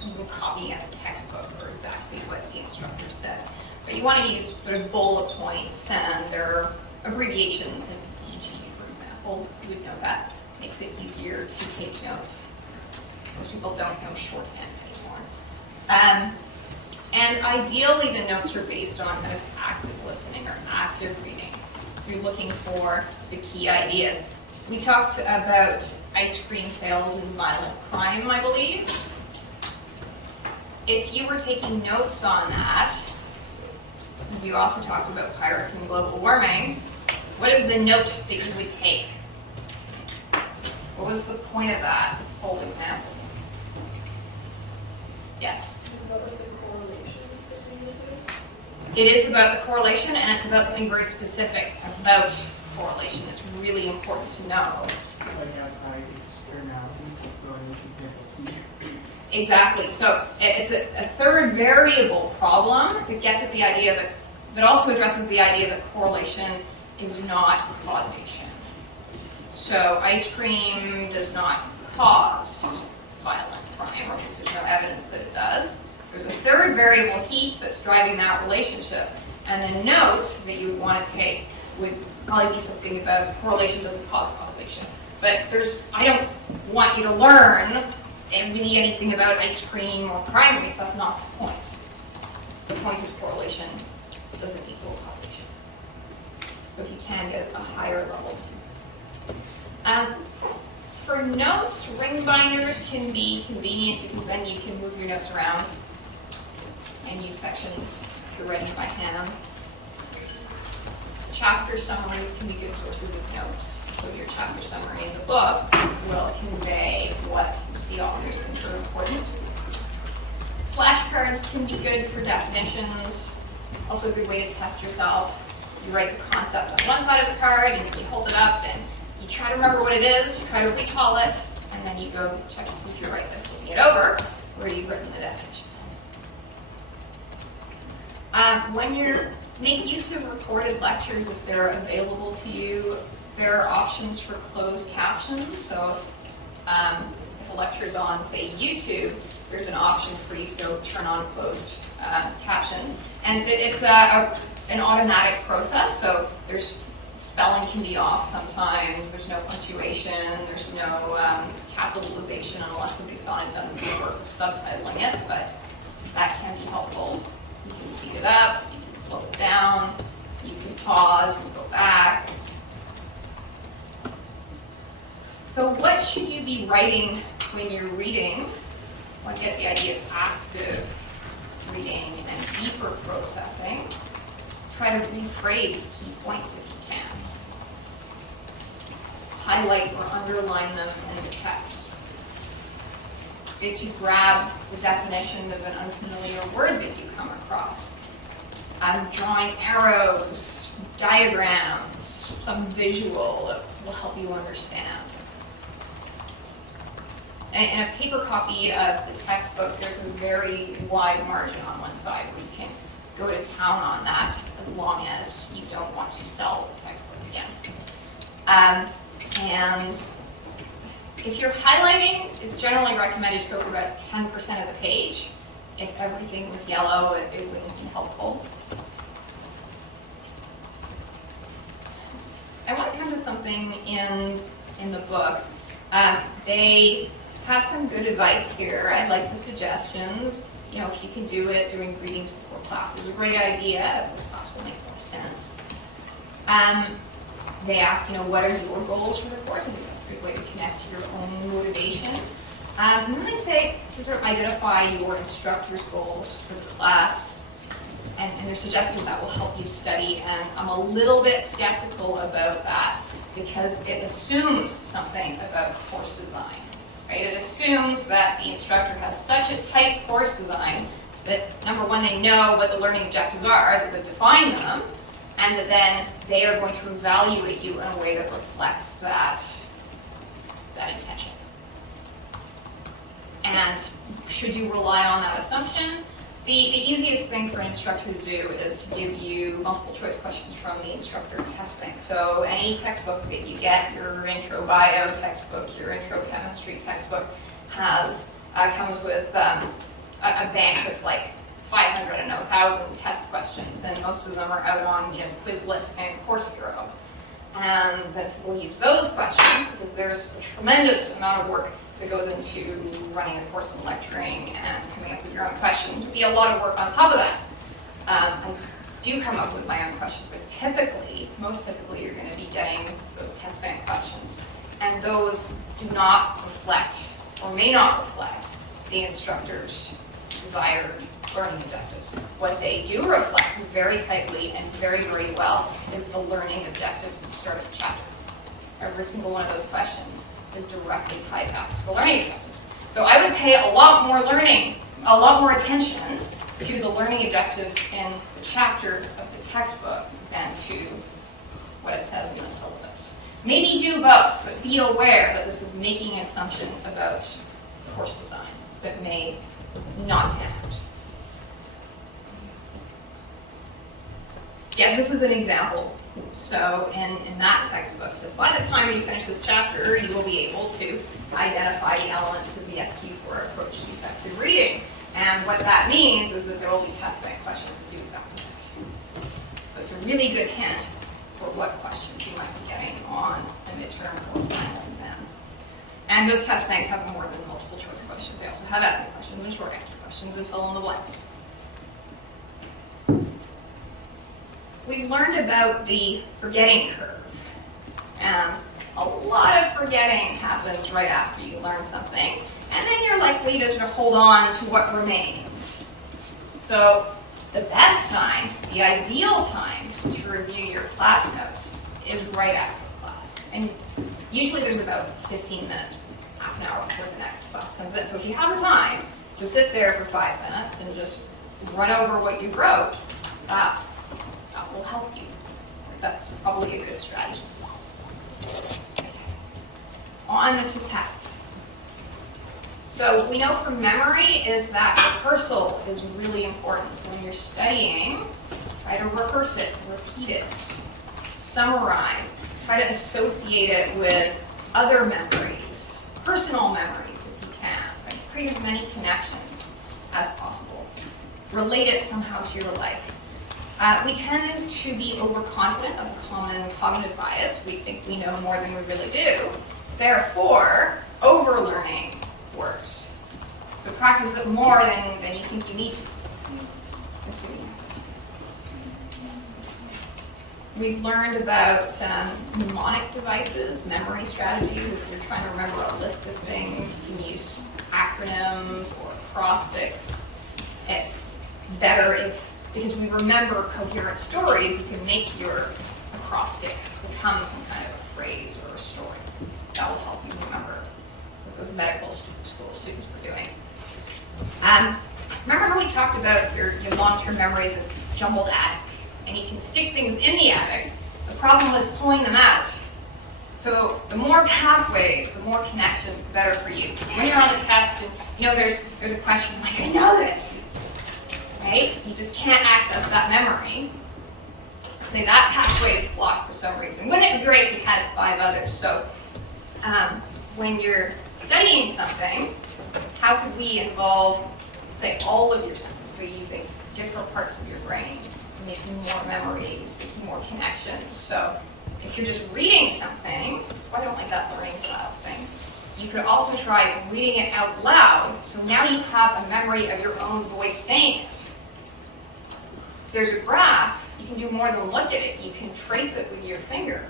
people copying out a textbook for exactly what the instructor said. But you want to use sort of bullet points and their abbreviations, and EG, for example. You would know that makes it easier to take notes. Most people don't know shorthand anymore. And ideally, the notes are based on kind of active listening or active reading. So you're looking for the key ideas. We talked about ice cream sales and violent crime, I believe. If you were taking notes on that, we also talked about pirates and global warming, what is the note that you would take? What was the point of that whole example? Yes? Is that like the correlation that we use it? It is about the correlation, and it's about something very specific about correlation. It's really important to know. Like outside externalities, so in this example here. Exactly. So it's a third variable problem that gets at the idea that also addresses the idea that correlation is not causation. So ice cream does not cause violent crime, or at least there's no evidence that it does. There's a third variable, heat, that's driving that relationship. And the note that you would want to take would probably be something about correlation doesn't cause causation. But I don't want you to learn really anything about ice cream or crime rates. That's not the point. The point is correlation doesn't equal causation. So if you can get a higher level. For notes, ring binders can be convenient because then you can move your notes around and use sections if you're writing by hand. Chapter summaries can be good sources of notes. So your chapter summary in the book will convey what the authors think are important. Flashcards can be good for definitions. Also a good way to test yourself. You write the concept on one side of the card and you hold it up and you try to remember what it is, you try to recall it, and then you go check to see if you're right by flipping it over where you've written the definition. When you make use of recorded lectures, if they're available to you, there are options for closed captions. So if a lecture is on, say, YouTube, there's an option for you to go turn on closed captions. And it's an automatic process, so there's spelling can be off sometimes, there's no punctuation, there's no capitalization unless somebody's gone and done the work of subtitling it, but that can be helpful. You can speed it up, you can slow it down, you can pause and go back. So what should you be writing when you're reading? I want to get the idea of active reading and deeper processing. Try to rephrase key points if you can. Highlight or underline them in the text. Get to grab the definition of an unfamiliar word that you come across. Drawing arrows, diagrams, some visual that will help you understand. In a paper copy of the textbook, there's a very wide margin on one side where you can go to town on that as long as you don't want to sell the textbook again. And if you're highlighting, it's generally recommended to go for about 10% of the page. If everything was yellow, it wouldn't be helpful. I want to come to something in the book. They have some good advice here. I like the suggestions. You know, if you can do it, doing greetings before class is a great idea. The class will make more sense. They ask, what are your goals for the course? I think that's a good way to connect to your own motivation. And then they say to sort of identify your instructor's goals for the class. And they're suggesting that will help you study. And I'm a little bit skeptical about that because it assumes something about course design. Right? It assumes that the instructor has such a tight course design that, number one, they know what the learning objectives are, that they define them, and that then they are going to evaluate you in a way that reflects that intention. And should you rely on that assumption? The easiest thing for an instructor to do is to give you multiple choice questions from the instructor testing. So any textbook that you get, your intro bio textbook, your intro chemistry textbook, comes with a bank of like 500 and 1,000 test questions, and most of them are out on, you know, Quizlet and Course Hero. And then people use those questions because there's a tremendous amount of work that goes into running a course and lecturing and coming up with your own questions. There'd be a lot of work on top of that. I do come up with my own questions, but typically, most typically, you're going to be getting those test bank questions. And those do not reflect, or may not reflect, the instructor's desired learning objectives. What they do reflect very tightly and very, very well is the learning objectives at the start of the chapter. Every single one of those questions is directly tied back to the learning objectives. So I would pay a lot more attention to the learning objectives in the chapter of the textbook than to what it says in the syllabus. Maybe do both, but be aware that this is making an assumption about course design that may not pan out. Yeah, this is an example. So in that textbook, it says by the time you finish this chapter, you will be able to identify the elements of the SQ4 approach to effective reading. And what that means is that there will be test bank questions that do exactly that. So it's a really good hint for what questions you might be getting on a midterm or final exam. And those test banks have more than multiple choice questions. They also have essay questions and short answer questions and fill in the blanks. We've learned about the forgetting curve. And a lot of forgetting happens right after you learn something. And then you're likely to sort of hold on to what remains. So the best time, the ideal time to review your class notes is right after class. And usually there's about 15 minutes, half an hour before the next class comes in. So if you have the time to sit there for 5 minutes and just run over what you wrote, that will help you. That's probably a good strategy. On to tests. So we know from memory is that rehearsal is really important. When you're studying, try to rehearse it, repeat it, summarize, try to associate it with other memories, personal memories if you can. Right? Create as many connections as possible. Relate it somehow to your life. We tend to be overconfident. That's a common cognitive bias. We think we know more than we really do. Therefore, overlearning works. So practice it more than you think you need to. We've learned about mnemonic devices, memory strategies. If you're trying to remember a list of things, you can use acronyms or acrostics. It's better because we remember coherent stories, you can make your acrostic become some kind of a phrase or a story. That will help you remember what those medical school students were doing. Remember how we talked about your long-term memory is this jumbled attic, and you can stick things in the attic. The problem is pulling them out. So the more pathways, the more connections, the better for you. When you're on the test and there's a question like, I know this, right? You just can't access that memory. Say that pathway is blocked for some reason. Wouldn't it be great if you had 5 others? So when you're studying something, how could we involve, say, all of your senses? So using different parts of your brain, making more memories, making more connections. So if you're just reading something, that's why I don't like that learning styles thing. You could also try reading it out loud. So now you have a memory of your own voice saying it. If there's a graph, you can do more than look at it. You can trace it with your finger.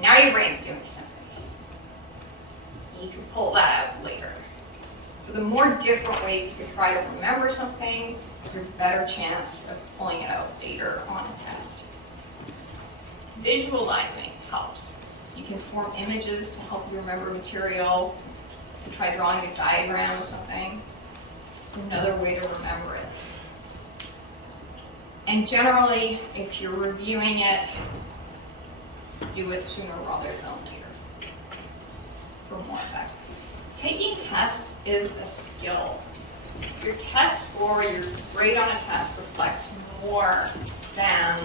Now your brain's doing something. You can pull that out later. So the more different ways you can try to remember something, your better chance of pulling it out later on a test. Visualizing helps. You can form images to help you remember material. You can try drawing a diagram of something. It's another way to remember it. And generally, if you're reviewing it, do it sooner rather than later for more effect. Taking tests is a skill. Your test score, your grade on a test reflects more than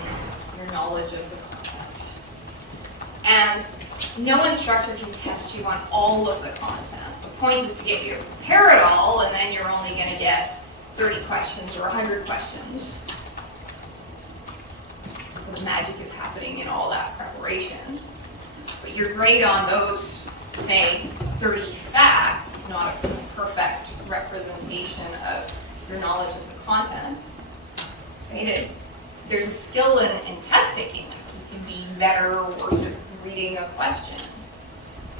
your knowledge of the content. And no instructor can test you on all of the content of point is to get you to prepare it all, and then you're only going to get 30 questions or 100 questions. The magic is happening in all that preparation. But your grade on those, say, 30 facts is not a perfect representation of your knowledge of the content. Right? There's a skill in test taking. You can be better or worse at reading a question.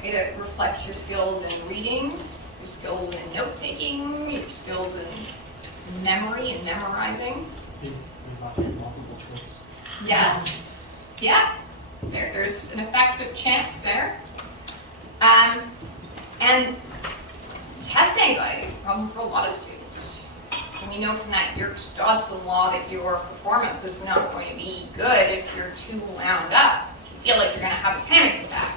Right? It reflects your skills in reading, your skills in note taking, your skills in memory and memorizing. Multiple choice. Yes. Yeah. There's an effective chance there. And test anxiety is a problem for a lot of students. And we know from that Yerkes-Dodson law that your performance is not going to be good if you're too wound up. If you feel like you're going to have a panic attack,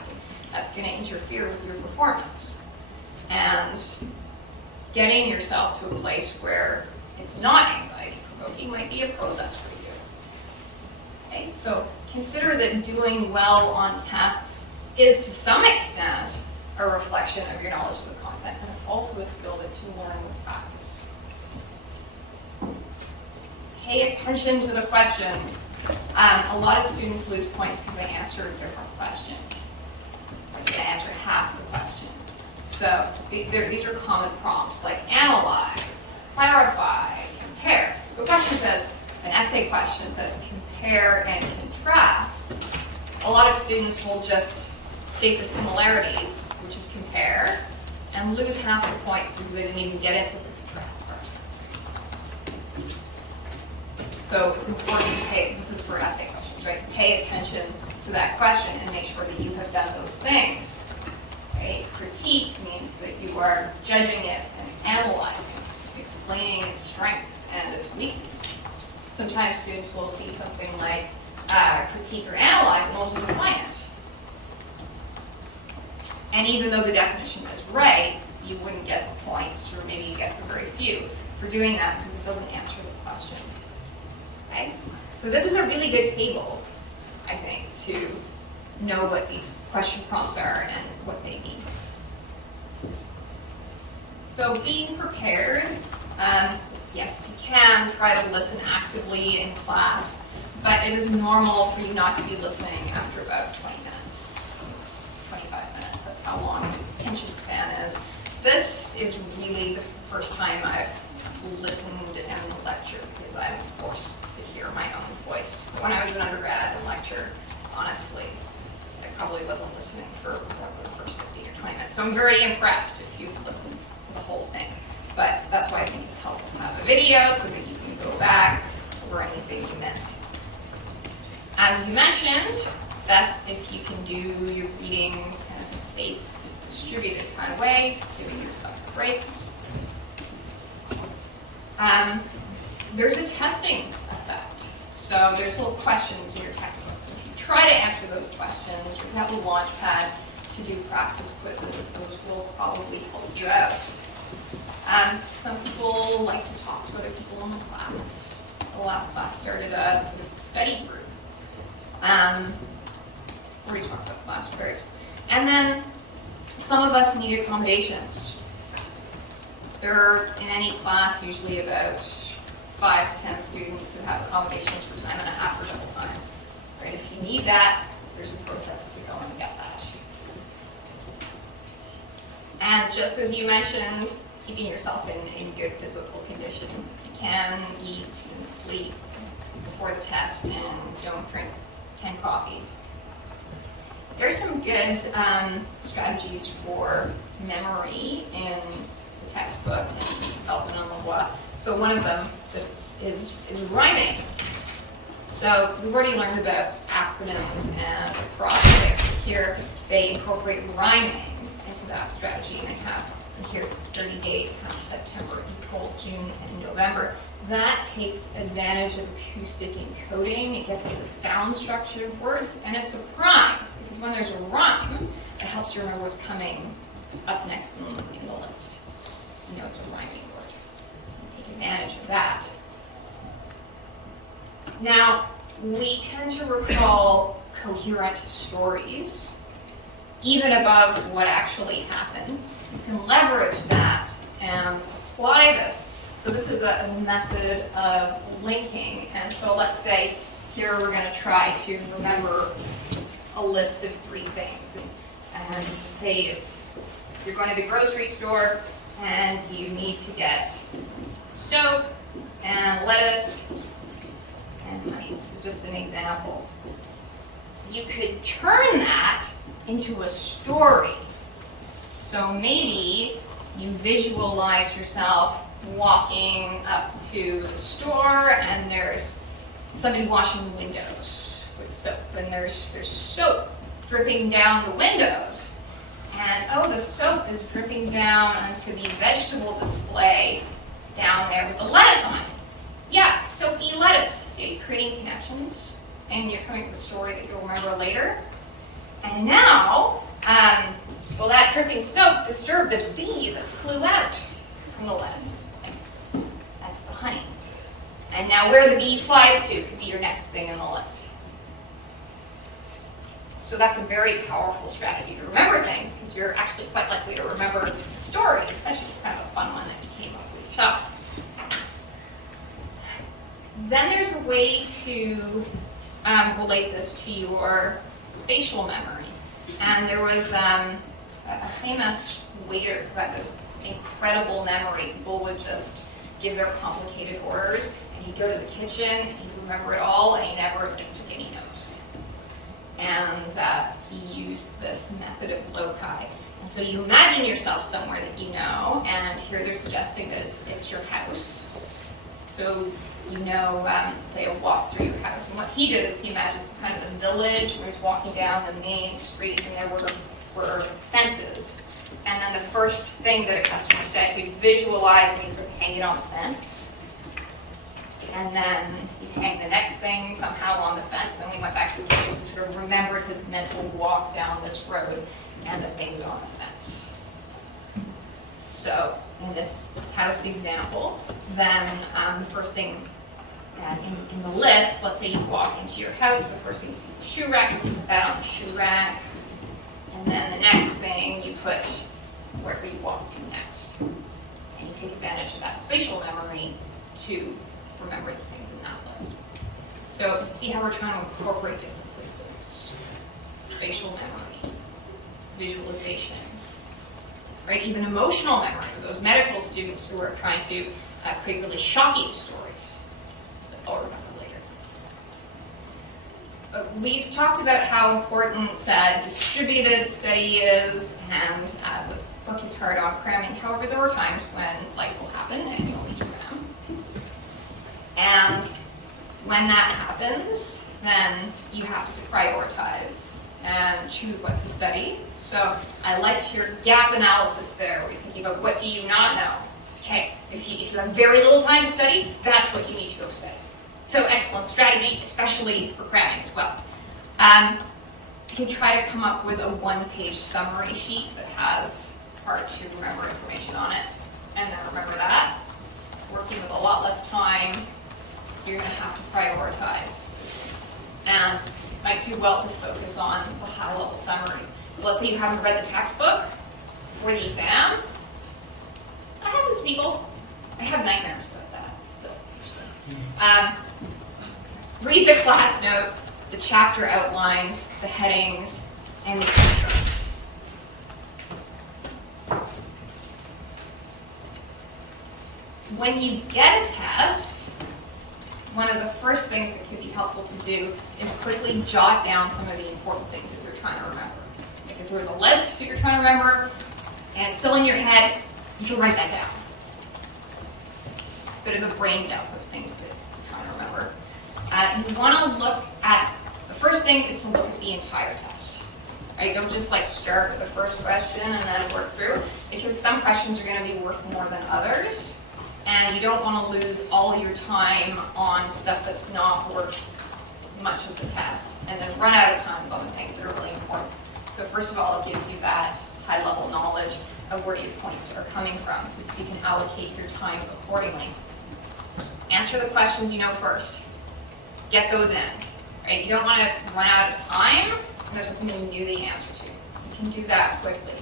that's going to interfere with your performance. And getting yourself to a place where it's not anxiety-provoking might be a process for you. Okay, so consider that doing well on tests is to some extent a reflection of your knowledge of the content, and it's also a skill that you learn with practice. Pay attention to the question. A lot of students lose points because they answer a different question. Or they answer half the question. So these are common prompts like analyze, clarify, compare. The question says, an essay question says compare and contrast. A lot of students will just state the similarities, which is compare, and lose half the points because they didn't even get into the contrast part. So it's important to pay, this is for essay questions, right? To pay attention to that question and make sure that you have done those things. Right? Critique means that you are judging it and analyzing it, explaining its strengths and its weaknesses. Sometimes students will see something like critique or analyze and will just define it. And even though the definition is right, you wouldn't get the points, or maybe you get the very few for doing that because it doesn't answer the question. Okay? So this is a really good table, I think, to know what these question prompts are and what they mean. So being prepared, yes, if you can, try to listen actively in class, but it is normal for you not to be listening after about 20 minutes. It's 25 minutes, that's how long an attention span is. This is really the first time I've listened in the lecture because I'm forced to hear my own voice. When I was an undergrad in lecture, honestly, I probably wasn't listening for more than the first 15 or 20 minutes. So I'm very impressed if you've listened to the whole thing. But that's why I think it's helpful to have a video so that you can go back over anything you missed. As you mentioned, best if you can do your readings kind of spaced, distributed kind of way, giving yourself breaks. There's a testing effect. So there's little questions in your textbooks. If you try to answer those questions, or have a launch pad to do practice quizzes, those will probably help you out. Some people like to talk to other people in the class. The last class started a sort of study group. Where we talked about flashcards. And then some of us need accommodations. There are, in any class, usually about 5 to 10 students who have accommodations for time and a half or double time. Right? If you need that, there's a process to go and get that. And just as you mentioned, keeping yourself in good physical condition. You can eat and sleep before the test and don't drink 10 coffees. There's some good strategies for memory in the textbook in Feldman Lavoie. So one of them is rhyming. So we've already learned about acronyms and acrostics. Here they incorporate rhyming into that strategy, and they have here 30 days, kind of September, April, June, and November. That takes advantage of acoustic encoding. It gets at the sound structure of words, and it's a prime, because when there's a rhyme, it helps you remember what's coming up next in the list. So you know it's a rhyming word. So take advantage of that. Now, we tend to recall coherent stories even above what actually happened. You can leverage that and apply this. So this is a method of linking. And so let's say here we're going to try to remember a list of 3 things. And say you're going to the grocery store and you need to get soap and lettuce and honey. This is just an example. You could turn that into a story. So maybe you visualize yourself walking up to the store and there's somebody washing the windows with soap, and there's soap dripping down the windows. And oh, the soap is dripping down onto the vegetable display down there with the lettuce on it. Yeah, soapy lettuce. So you're creating connections, and you're coming up with a story that you'll remember later. And now, well, that dripping soap disturbed a bee that flew out from the lettuce display. That's the honey. And now where the bee flies to could be your next thing in the list. So that's a very powerful strategy to remember things, because you're actually quite likely to remember a story, especially if it's kind of a fun one that you came up with yourself. Then there's a way to relate this to your spatial memory. And there was a famous waiter who had this incredible memory. People would just give their complicated orders, and he'd go to the kitchen, and he'd remember it all, and he never took any notes. And he used this method of loci. And so you imagine yourself somewhere that you know, and here they're suggesting that it's your house. So you know, say a walk through your house. And what he did is he imagined some kind of a village, where he was walking down the main street, and there were fences. And then the first thing that a customer said, he'd visualize and he'd sort of hang it on the fence. And then he'd hang the next thing somehow on the fence. And when he went back to the kitchen, he sort of remembered his mental walk down this road and the things on the fence. So in this house example, then the first thing in the list, let's say you walk into your house, the first thing you see is the shoe rack, you put that on the shoe rack. And then the next thing you put wherever you walk to next. And you take advantage of that spatial memory to remember the things in that list. So see how we're trying to incorporate different systems. Spatial memory, visualization, right? Even emotional memory for those medical students who are trying to create really shocking stories that they'll remember later. We've talked about how important distributed study is, and the book is hard on cramming. However, there were times when life will happen and you'll need to cram. And when that happens, then you have to prioritize and choose what to study. So I liked your gap analysis there, where you're thinking about what do you not know. Okay, if you have very little time to study, that's what you need to go study. So excellent strategy, especially for cramming as well. You can try to come up with a one-page summary sheet that has hard to remember information on it, and then remember that. Working with a lot less time, so you're going to have to prioritize. And it might do well to focus on the high-level summaries. So let's say you haven't read the textbook for the exam. That happens to people. I have nightmares about that still. Read the class notes, the chapter outlines, the headings, and the key terms. When you get a test, one of the first things that can be helpful to do is quickly jot down some of the important things that you're trying to remember. Like if there was a list that you're trying to remember, and it's still in your head, you can write that down. It's a bit of a brain dump of things that you're trying to remember. You want to look at, the first thing is to look at the entire test. Right? Don't just start with the first question and then work through, because some questions are going to be worth more than others. And you don't want to lose all your time on stuff that's not worth much of the test, and then run out of time on the things that are really important. So first of all, it gives you that high-level knowledge of where your points are coming from, so you can allocate your time accordingly. Answer the questions you know first. Get those in. Right? You don't want to run out of time and there's something you knew the answer to. You can do that quickly.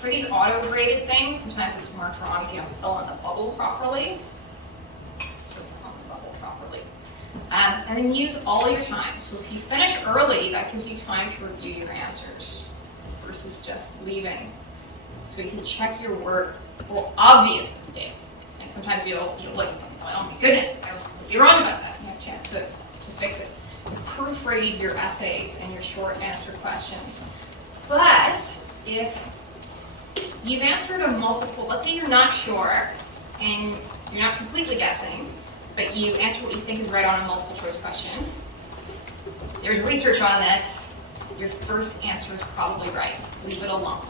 For these auto-graded things, sometimes it's marked wrong if you don't fill in the bubble properly. So fill in the bubble properly. And then use all your time. So if you finish early, that gives you time to review your answers versus just leaving. So you can check your work for obvious mistakes. And sometimes you'll look at something like, oh my goodness, I was completely wrong about that. You have a chance to fix it. Proofread your essays and your short answer questions. But if you've answered a multiple, let's say you're not sure and you're not completely guessing, but you answer what you think is right on a multiple choice question. There's research on this. Your first answer is probably right. Leave it alone.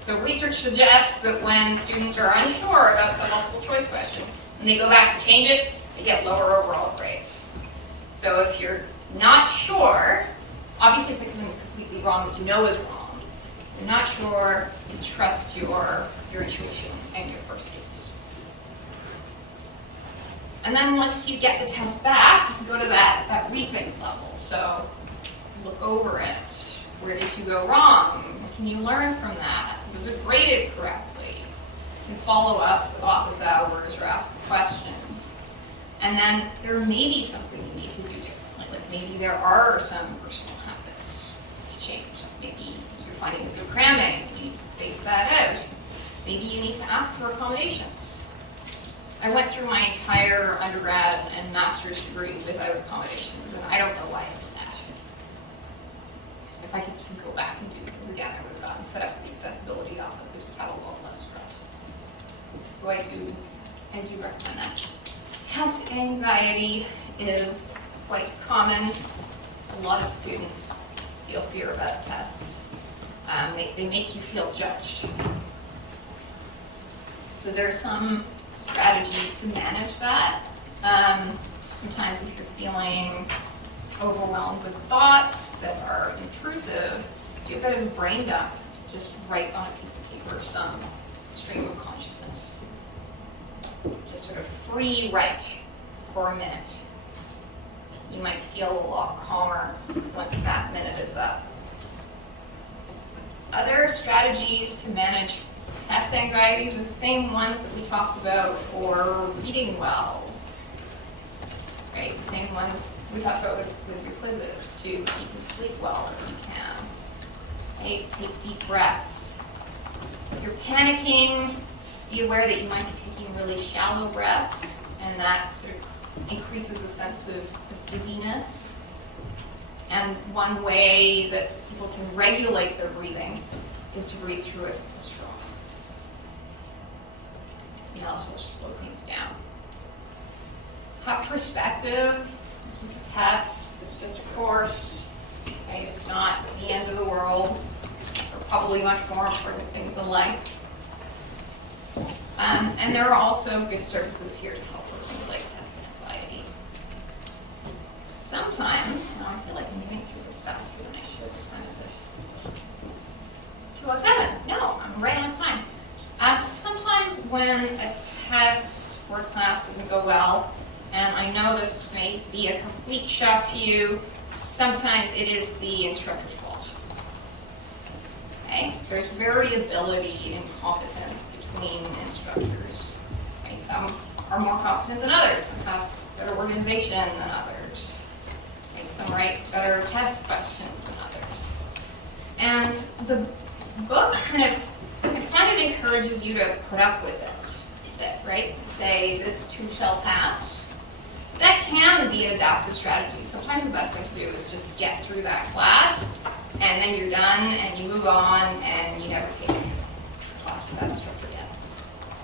So research suggests that when students are unsure about some multiple choice question, and they go back and change it, they get lower overall grades. So if you're not sure, obviously if something is completely wrong that you know is wrong, you're not sure, you trust your intuition and your first guess. And then once you get the test back, you can go to that rethink level. So look over it. Where did you go wrong? What can you learn from that? Was it graded correctly? You can follow up with office hours or ask a question. And then there may be something you need to do differently. Like maybe there are some personal habits to change. Maybe you're finding that you're cramming and you need to space that out. Maybe you need to ask for accommodations. I went through my entire undergrad and master's degree without accommodations, and I don't know why I did that. If I could just go back and do things again, I would have gotten set up the accessibility office. I just had a lot less stress. So I do recommend that. Test anxiety is quite common. A lot of students feel fear about tests. They make you feel judged. So there are some strategies to manage that. Sometimes if you're feeling overwhelmed with thoughts that are intrusive, do a bit of a brain dump. Just write on a piece of paper some stream of consciousness. Just sort of free write for a minute. You might feel a lot calmer once that minute is up. Other strategies to manage test anxieties are the same ones that we talked about for reading well. Right? The same ones we talked about with your quizzes, to keep you sleep well if you can. Right? Take deep breaths. If you're panicking, be aware that you might be taking really shallow breaths, and that sort of increases the sense of dizziness. And one way that people can regulate their breathing is to breathe through it with a straw. You can also slow things down. Have perspective. This is a test. It's just a course. Okay? It's not the end of the world. There are probably much more important things in life. And there are also good services here to help with things like test anxiety. Sometimes, now I feel like I'm moving through this faster than I should. What time is this? 2:07. No, I'm right on time. Sometimes when a test or class doesn't go well, and I know this may be a complete shock to you, sometimes it is the instructor's fault. Okay? There's variability in competence between instructors. Right? Some are more competent than others. Some have better organization than others. Right? Some write better test questions than others. And the book kind of, I find it encourages you to put up with it, right? Say, this too shall pass. That can be an adaptive strategy. Sometimes the best thing to do is just get through that class, and then you're done, and you move on, and you never take a class with that instructor again.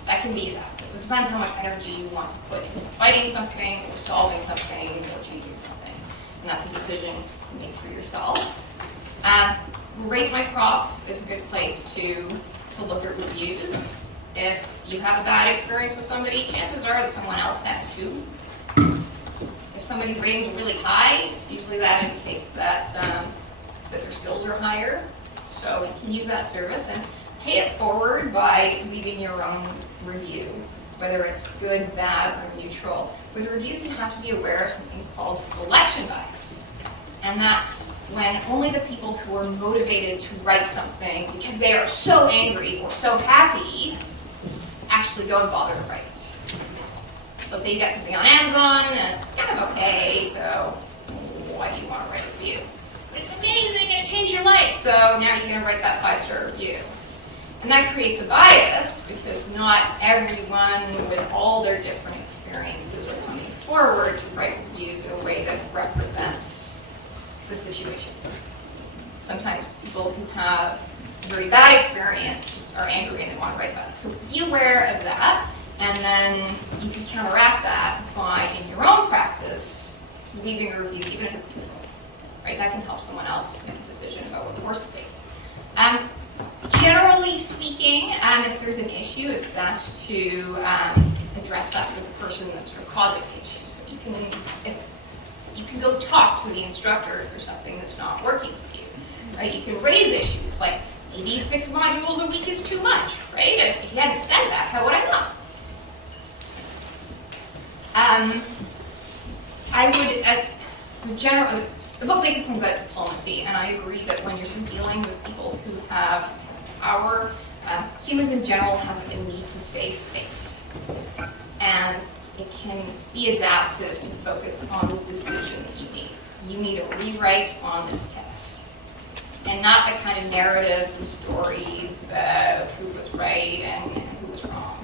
That can be adaptive. It depends how much energy you want to put into fighting something, or solving something, or changing something. And that's a decision you make for yourself. Rate My Prof is a good place to look at reviews. If you have a bad experience with somebody, chances are that someone else has too. If somebody's ratings are really high, usually that indicates that their skills are higher. So you can use that service and pay it forward by leaving your own review, whether it's good, bad, or neutral. With reviews, you have to be aware of something called selection bias. And that's when only the people who are motivated to write something because they are so angry or so happy actually go and bother to write it. So say you got something on Amazon and it's kind of okay, so why do you want to write a review? But it's amazing, it's going to change your life, so now you're going to write that 5-star review. And that creates a bias because not everyone with all their different experiences are coming forward to write reviews in a way that represents the situation. Sometimes people who have a very bad experience just are angry and they want to write about it. So be aware of that, and then you can counteract that by, in your own practice, leaving a review, even if it's neutral. Right? That can help someone else make a decision about what course to take. Generally speaking, if there's an issue, it's best to address that with the person that's sort of causing the issue. So you can go talk to the instructor if there's something that's not working with you. Right? You can raise issues like maybe 6 modules a week is too much. Right? If you hadn't said that, how would I know? The book makes a point about diplomacy, and I agree that when you're dealing with people who have power, humans in general have a need to save face. And it can be adaptive to focus on the decision that you need. You need a rewrite on this text. And not the kind of narratives and stories about who was right and who was wrong.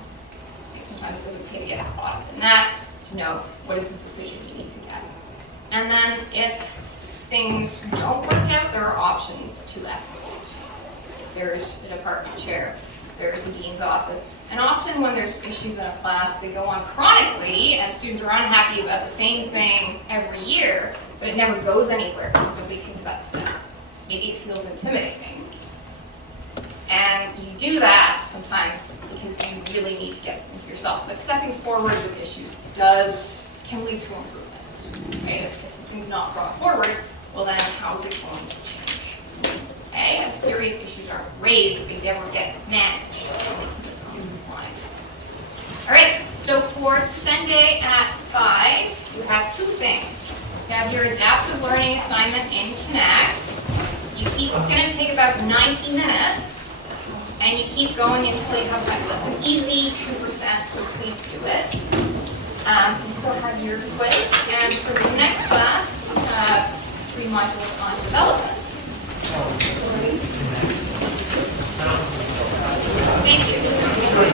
Sometimes it doesn't pay to get caught up in that, to know what is the decision you need to get. And then if things don't work out, there are options to escalate. There's a department chair, there's a dean's office, and often when there's issues in a class, they go on chronically, and students are unhappy about the same thing every year, but it never goes anywhere because nobody takes that step. Maybe it feels intimidating. And you do that sometimes because you really need to get something for yourself. But stepping forward with issues can lead to improvements. Right? If something's not brought forward, well then how is it going to change? Okay? If serious issues aren't raised, they never get managed. Alright, so for Sunday at 5, you have 2 things. You have your adaptive learning assignment in Connect. It's going to take about 90 minutes, and you keep going until you have that. That's an easy 2%, so please do it. You still have your quiz, and for the next class, we have 3 modules on development. Thank you.